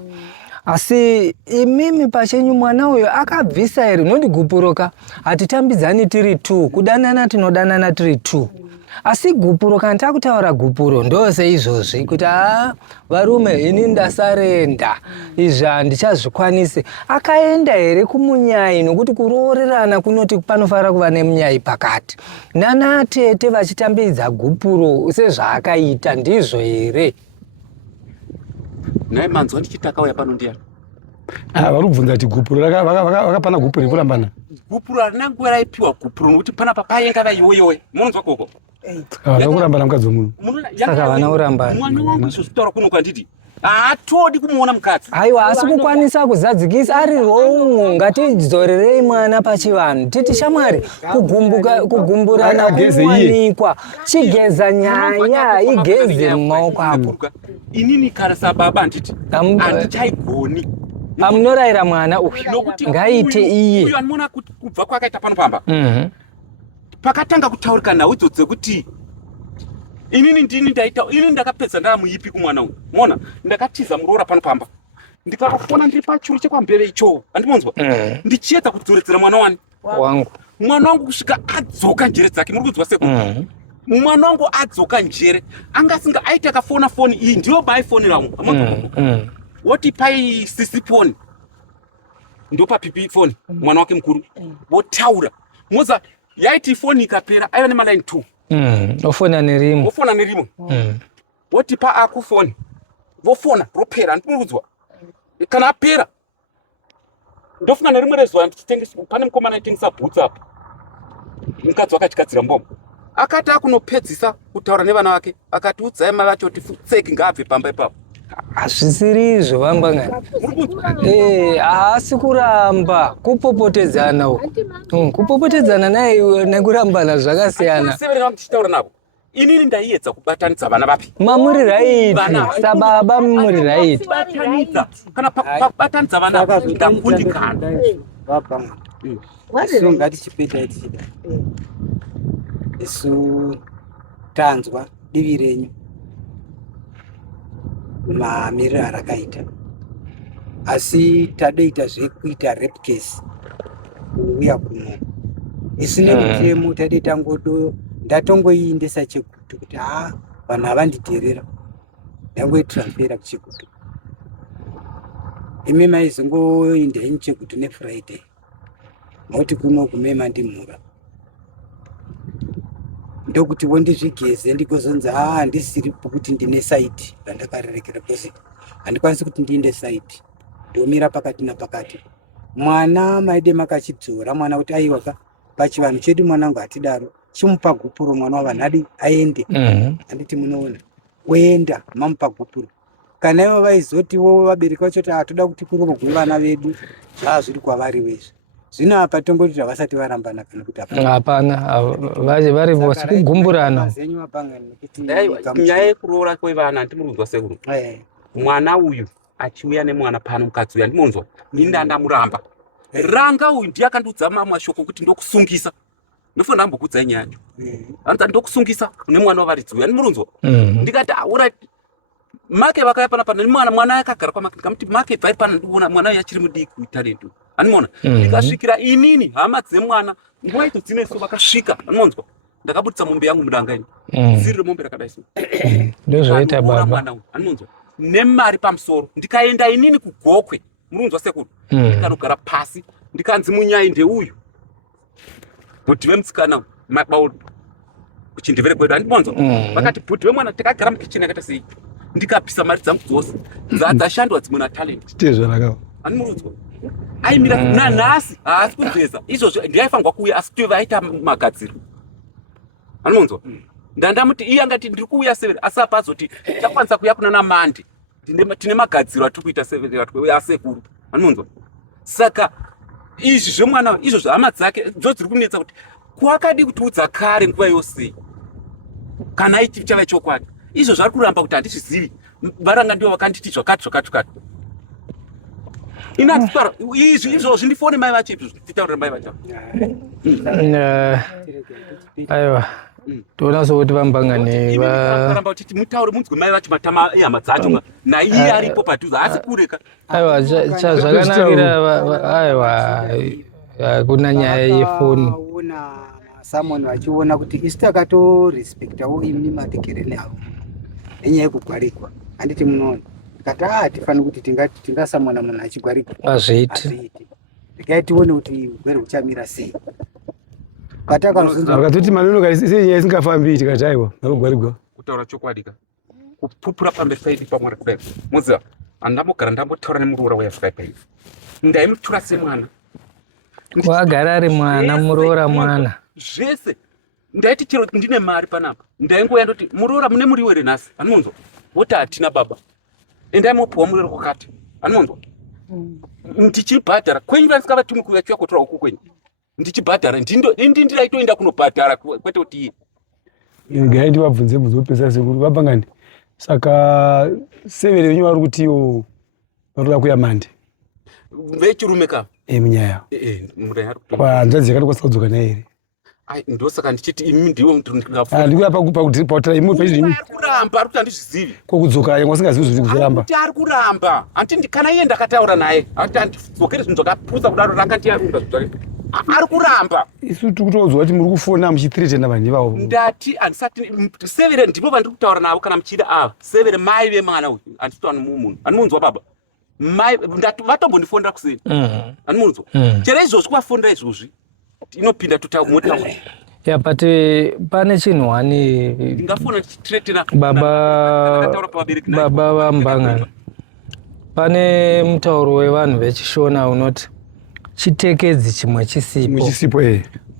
Asi imimi pachenyu mwana uyo akabvisa here nondiguporoka hatitambidzani tiri 2 kudanana tinodanana tiri 2. Asi gupuro kana takutaura gupuro ndose izvozvi kuti varume ini ndasarenda izvi handichazvikwanisi. Akaenda here kumunyai nokuti kuroorerana kunoti panofanira kuva nemunyai pakati. Nanatete vachitambidza gupuro sezvaakaita ndizvo here. Nai manzwa ndichitakauya pano ndiani? Vari kubvunza kuti gupuro vakapana gupuro rekurambana. Gupuro harina nguva raipiwa gupuro nokuti panapa paenga vaiyoyowe. Munonzwa koko? Havana kurambana mukadzi womunhu. Saka havana kurambana. Mwana wangu izvozvitaura kuno kwanditi haatodi kumuona mukadzi. Aiwa asi kukwanisa kuzadzikisa ari wrong. Ngatidzorerei mwana pachivanhu titi shamwari kugumburana kuwanikwa chigeza nyaya igeze mumaoko apo. Inini kare sababa handiti handichaigoni. Amunorayira mwana uyu ngaite iye. Uyu anoona kubva kwakaita pano pamba pakatanga kutaurika nhau idzo dzekuti inini ndakapedza ndaamuipi kumwana uyu. Mona ndakatiza muroora pano pamba ndikakufona ndiri pachuru chekwambere icho handimonzwa. Ndichiedza kudzoredzera mwana wangu kusvika adzoka njere dzake. Muri kunzwa sekuru? Mwana wangu adzoka njere angasinga aita akafona foni iyi ndiyo baifoneramu. woti pai sisi phone ndopa pipi phone mwana wake mkuru votaura moza yaiti phone ikapera aiva nemaline 2 ofona nerimo woti pa akufoni vofona ropera ndikuudzwa kana apera ndofunga nerimwe rezuva pane mukomana aitengesa bhutsu apa mukadzi wakatyadzira mbombo akati akunopedzisa kutaura nevana vake akati udzai mai vacho kuti futseki ngaabve pamba ipapo hazvisiri izvo vangwangani haasi kuramba kupopotedzana uku kupopotedzana naye nekurambana zvakasiyana severera tichitaura navo inini ndaiedza kubatanidza vana vapi mamuri raiti sababa muri raiti kana pakubatanidza vana ndakundikana isu ngatichipedai tichida isu tanzwa divi renyu mamiriro arakaita asi tadoita zvekuita rape case kuuya kuno isine mutemo tadoita ngodo ndatongoiendesa Chekutu kuti vanhu havanditeerera ndangoitransfera kuChekutu imi maizongoenda ini Chekutu neFriday nokuti kuno kumema ndimhura ndokuti wondizvigeze ndikozonzi handisiripo kuti ndine saiti randakarerekera kosi handikwanisi kuti ndiinde saiti ndomira pakati napakati mwana maide makachidzora mwana kuti aiwaka pachivanhu chedu mwanangu hatidaro chimupa gupuro mwana wavanhu adi aende handiti munoona oenda mamupa gupuro kana ivo vaizotiwo vabereki vacho kuti hatoda kuti kurogwe vana vedu zvaa zviri kwavari wezvo zvino apa tongoti havasati varambana kana kuti hapana vari vose kugumburana nyaya yekuroora kwevana ndimurudzwa sekuru mwana uyu achiuya nemwana pano mukadzi uya ndimunzwa ini ndamuramba ranga uyu ndiye akandiudza mashoko kuti ndokusungisa ndofunga ndambokudzai nyaya yacho anza ndokusungisa nemwana wavaridzi uya ndimurunzwa ndikati aura make vakaya pana mwana akagara kwamake ndikamuti make bvai pana ndiona mwana uyu achiri mudiki kuita redu animona ndikasvikira inini hama dzemwana nguva idzo dzineso vakasvika animonzwa ndakabudisa mombe yangu mudanga ini siri remombe rakadai so ndozvaita baba animonzwa nemari pamusoro ndikaenda inini kugokwe murunzwa sekuru ndikanogara pasi ndikanzi munyai ndeuyu bhodhi vemutsikana mabauro kuchindivere kwedu andibonzwa vakati bhodhi vemwana takagara mukicheni yakaita sei ndikapisa mari dzangu dzose dzashandwa dzimwe natalent animurudzwa aimira nanhasi haasi kubveza izvozvo ndaifanirwa kuuya asi kuti vaita magadziro animonzwa ndandamuti iye angati ndiri kuuya severe asi apa azoti takwanisa kuuya kuna namande tine magadziro atiri kuita severe asekuru animonzwa saka izvi zvemwana izvozvo hama dzake dzo dziri kunetsa kuti kwakadi kutiudza kare nguva yose kana ichi chava chokwadi izvozvo ari kuramba kuti handizvizivi varanga ndivo vakanditi zvakati inatitwara izvozvo ndifone mai vacho izvozvo titaurira mai vacho aiwa toona sokuti vambangane varamba kuti mutaure munzwe mai vacho matama ehama dzacho naiye aripo padhuze asi kureka aiwa chazvakanakira aiwa kuna nyaya yefoni Samoni vachiona kuti isu takatorespektawo imi matekereni avo nenyaya yekugwarikwa handiti munoona kati tifani kuti tingasamwana munhu achigwarikwa azviiti regai tione kuti ugwere huchamira sei vakatoti manonokasenyaya isingafambi tikati aiwa nakugwarigwa kutaura chokwadika kupupura pamberi paidi pamwari kudai muziva handambogara ndambotaura nemuroora weyasvika ipaivi ndaimutura semwana wagara ari mwana muroora mwana zvese ndaiti chero ndine mari panapa ndaingoya ndoti muroora mune muriwo here nhasi animonzwa woti hatina baba endai mopiwa murero kwakati animonzwa ndichibhadhara kwenyu vanisikavatumi kuvachiuya kotora uku kwenyu ndichibhadhara ndiraitoenda kunobhadhara kwete kuti iye gai ndivabvunze bvunzo pesa sekuru vapangani saka severe venyu vari kutiwo vanoda kuya mande vechirume kava munyaya kwanzadzi yakatokwanisa kudzoka naye here ndosaka ndichiti imi ndiwo ndikuya pakutara imi kuramba ari kuti handizvizivi kwokudzoka yangu asingazivi zviri kuzoramba kuti ari kuramba handiti kana iye ndakataura naye ati handidzokere zvinhu zvakapusa kudaro rakandiyarunda ari kuramba isu tiri kutodzwa kuti muri kufona muchithiretenda vanhu ivavo ndati handisati severe ndipo vandiri kutaura navo kana muchida ava severe mai vemwana uyu handisitaura nemunhu munhu handimunzwa baba vatobondifondera kuseni animunzwa chero izvozvi kwafondera izvozvi inopinda motaura but pane chinhu wani ndingafona tichiretera baba vambangana pane mutauro wevanhu vechishona unoti chitekedzi chimwe chisipo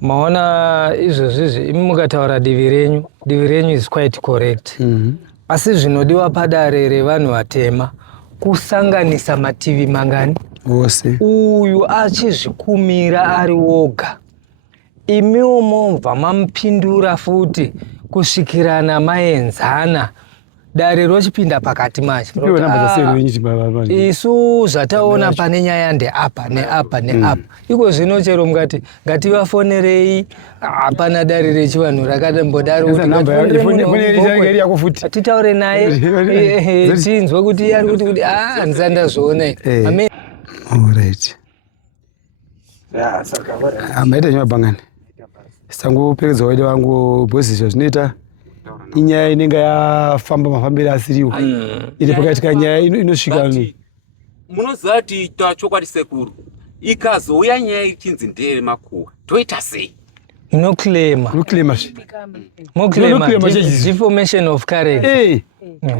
maona izvozvizvi imi mukataura divi renyu is quite correct asi zvinodiwa padare revanhu vatema kusanganisa mativi mangani vose uyu achizvikumira ari woga imiwo momva mamupindura futi kusvikirana maenzana dare rochipinda pakati macho isu zvataona pane nyaya ndeapa neapa neapa iko zvino chero mungati ngativafonerei hapana dare rechivanhu rakadambodaro titaure naye tinzwe kuti ari kuti handisa ndazviona maita nyamabhangani sangopedza waide vangu bhozizvo zvinoita inyaya inenge yafamba mafambiro asiriwo iri pakati kanyaya inosvika munoziva kuti tachokwadi sekuru ikazouya nyaya ichinzi ndere makuhwa toita sei inoclaima deformation of character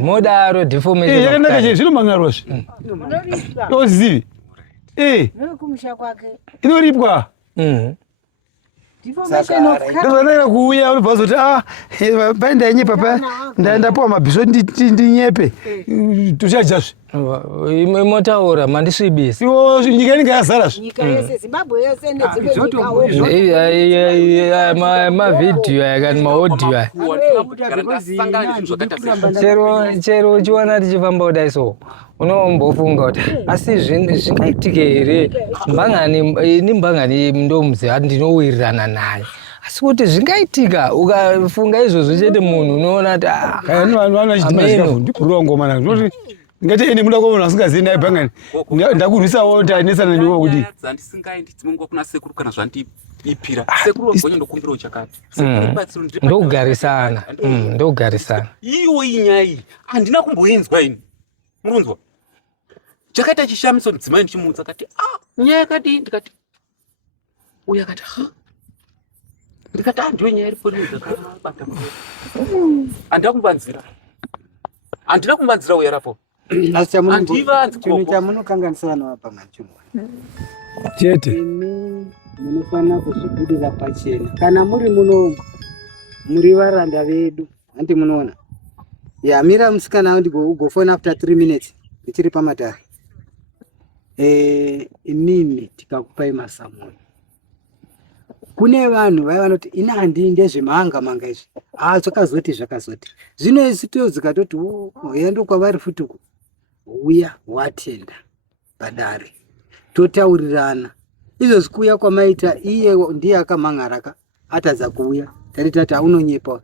modaro deformation of character zvinomangarwazve ozivi inoripwa ndozvanaka kuuya unobva zoti paindainye papa ndapuwa mabhiso ndinyepe tochajazve imotaura mandisvibisa iwo nyika inenge yazarazve mavhidhiyo aya kana maodhiyo aya chero uchiwana tichifamba kudai so unombofunga kuti asi zvingaitike here mbangani ndomuziva ndinowirirana naye asi kuti zvingaitika ukafunga izvozvo chete munhu unoona ndikuruwangoma noti ngati ene muda kuona asingazivi naye bhangani ndakurwisawo ndanesana newo kuti dzandisingaendi dzimwe kuna sekuru kana zvandipira sekuru wagonya ndokumbirawo chakati ndokugarisana iwo inyaya iyi handina kumboenzwa ini murunzwa chakaita chishamiso mudzimai ndichimuudza akati nyaya yakadii ndikati uyu akati ndikati ndiyo nyaya iripo dzakabata handina kumbanzira uya rapo chinhu chamunokanganisa vanhu vapa machumba chete munofanira kuzvibudira pachena kana muri muno muri varanda vedu handi munoona mira musikana ugofona after 3 minutes ichiri pamatare imimi tikakupai masamoni kune vanhu vaiva vanoti ina handii ndezvemahanga izvi zvakazoti zvakazoti zvino isi todzikatoti yendo kwavari futuku uya watenda padare totaurirana izvozvi kuuya kwamaita iye ndiye akamhangaraka atadza kuuya tati aunonyepa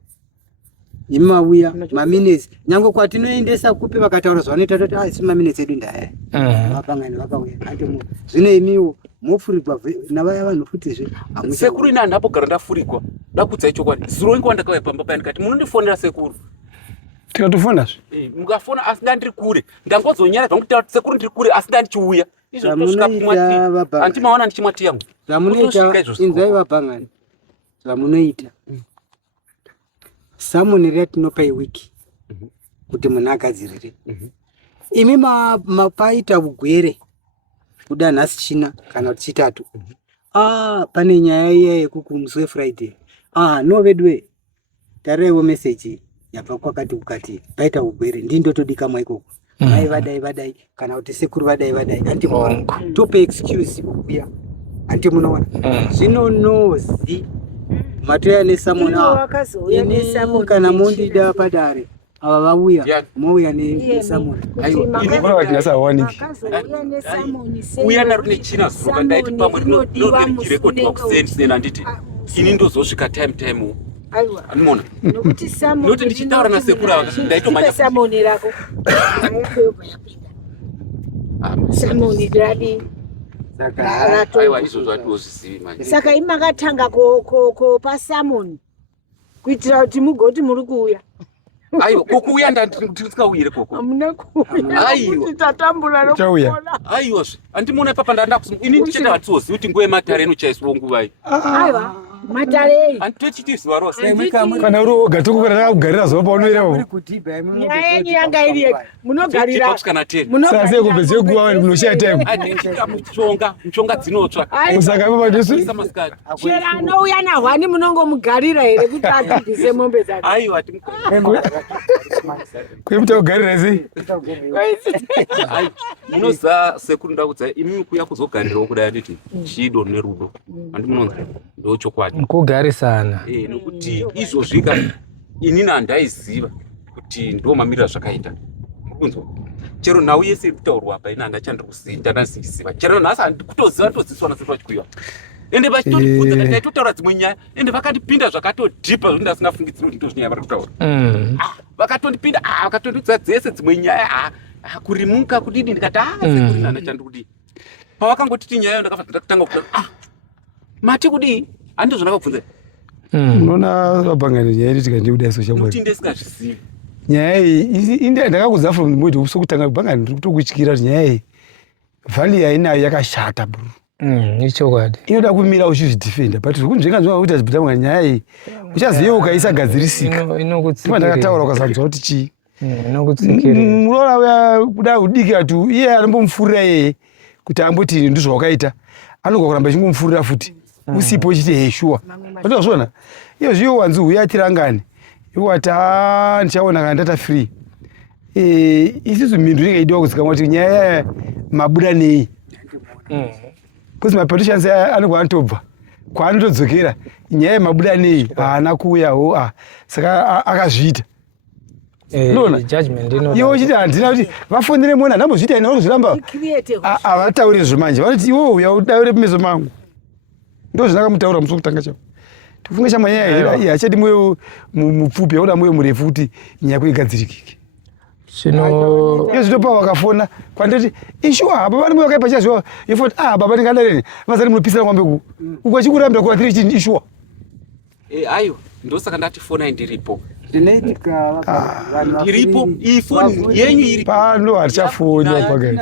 imi mauya maminesi nyange kwatinoendesa kupi vakataura zvanoita toti isi maminesi edu ndaya vapangani vakauya ati zvino imiwo mofurigwa navaya vanhu futizve sekuru ina handapogara ndafurigwa ndakudzai chokwadi zuro inguva ndakauya pamba paya ndikati munondifonera sekuru tikatofondazve mukafona asi ndandiri kure ndangodzonyara zvangutaura kuti sekuru ndiri kure asi ndandichiuya izvosvika handimaona ndichimwati yangu zvamunoita inzai vabhangani zvamunoita samoni ratinopai wiki kuti munhu agadzirire imi mapaita ugwere kuda nhasi china kana kuti chitatu pane nyaya iya yekukumuswe wefriday novedwe tarirewo meseji yabva kwakati kukati paita ugwere ndindotodikamwa ikoko mai vadai kana kuti sekuru vadai anti tope excuse kuya anti munoona zvinonozi matoya nesamoni kana mondida padare ava vauya mouya nesamoni uya naro nechina zuva ndaiti pamwe rinorekirekodwa kuseni handiti ini ndozosvika time animona noti ndichitaura nasekuru ndaitomanya samoni radi aiwa izvozvo hatozvizivi manje saka imakatanga kopa samoni kuitira kuti mugoti muri kuuya Aiwa, kokuuya ndandisikauyire koko. Hamuna kuuya. Aiwa. Tatambula nokupona. Aiwa, andimona ipapa ndandakusunga. Ini ndichenda hatsozi kuti nguva yematare inochaiswa nguva iyi. Aiwa. Matare. Anditochiti zuva rose. Kana uri woga tokugara kugarira zuva paunoirawo. Nyaya yenyu yanga iri yega. Munogarira. Sasa kupedze kuwa munoshaya time. Andika muchonga dzinotsva. Saka papa ndisu. Chera anouya nahwani munongomugarira here kuti atibvise mombe dzake. Aiwa, kuita kugarira sei? Ai, munoziva sekuru ndakudzai imi kuya kuzogarirawo kudai anditi chido nerudo. Andimunonzi ndochokwadi. Kugarisana. Nokuti izvozvika inini handaiziva kuti ndo mamiriro zvakaita. Mukunzwa. Chero nhau yese iri kutaurwa apa ina handachandikuziva, ndandasiziva. Chero nhasi handikutoziva todzidziswa nasekuru vachikuyiwa. Ende vachitondibvunza kuti taitotaura dzimwe nyaya, ende vakatipinda zvakatodhipa zvokuti ndasingafungidziri kuti ndozvinyaya vari kutaura. Vakatondipinda, vakatondidza dzese dzimwe nyaya, kurimuka kudini, ndikati sekuru nana chandikudii. Pavakangotiti nyaya ndakafa ndakatanga kuda, mati kudii? Handizvo ndakabvunza. Unoona vabhangani nyaya iri tikandiuda soshamwari. Kuti ndisingazvizivi. Nyaya iyi ndakakudza from the point wekutanga bhangani ndiri kutokutyira kuti nyaya iyi vhali yainayo yakashata bro. Ichokwadi. Inoda kumira uchizvidhifenda but kunzvenga kuti azibhutanga nyaya iyi uchaziva ukaisagadzirisika. Ndipo ndakataura ukasanzwa kuti chii. Munoona uya kuda kudiki ati iye anombomufurira yeye kuti amboti ndizvo wakaita anogona kuramba achingomufurira futi usipo uchiti hey sure. Watozviona iyo zviyo wanzi uya tirangane iwo ati ndichaona kana ndata free. Isusu mindu inenge idiwa kuzikamwa kuti nyaya mabuda nei. Because mapetitians anogona anotobva kwaanotodzokera nyaya mabuda nei haana kuuyawo saka akazviita. Iwo uchiti handina kuti vafonere mona ndambozviita ina vanozviramba havatauri zvomanje vanoti iwo uya udaure pameso mangu ndo zvinakamutaura musi wokutanga chavo tifunge chamanyaya iyi hachadi mwoyo mupfupi yauda mwoyo murefu kuti nyaya igadzirikike. Iyo zvitopa wakafona kwandoti ishuwa apa pane mwoyo wakaipa chaziva yofoti baba ndingadareni vazari munopisira kwambe uku achikurambira kura tiri chini ishuwa. Aiwa, ndosaka ndati fona ndiripo. Ndinoitika Ndiripo, iyi foni yenyu iri. Pano hatichafoni wapagani.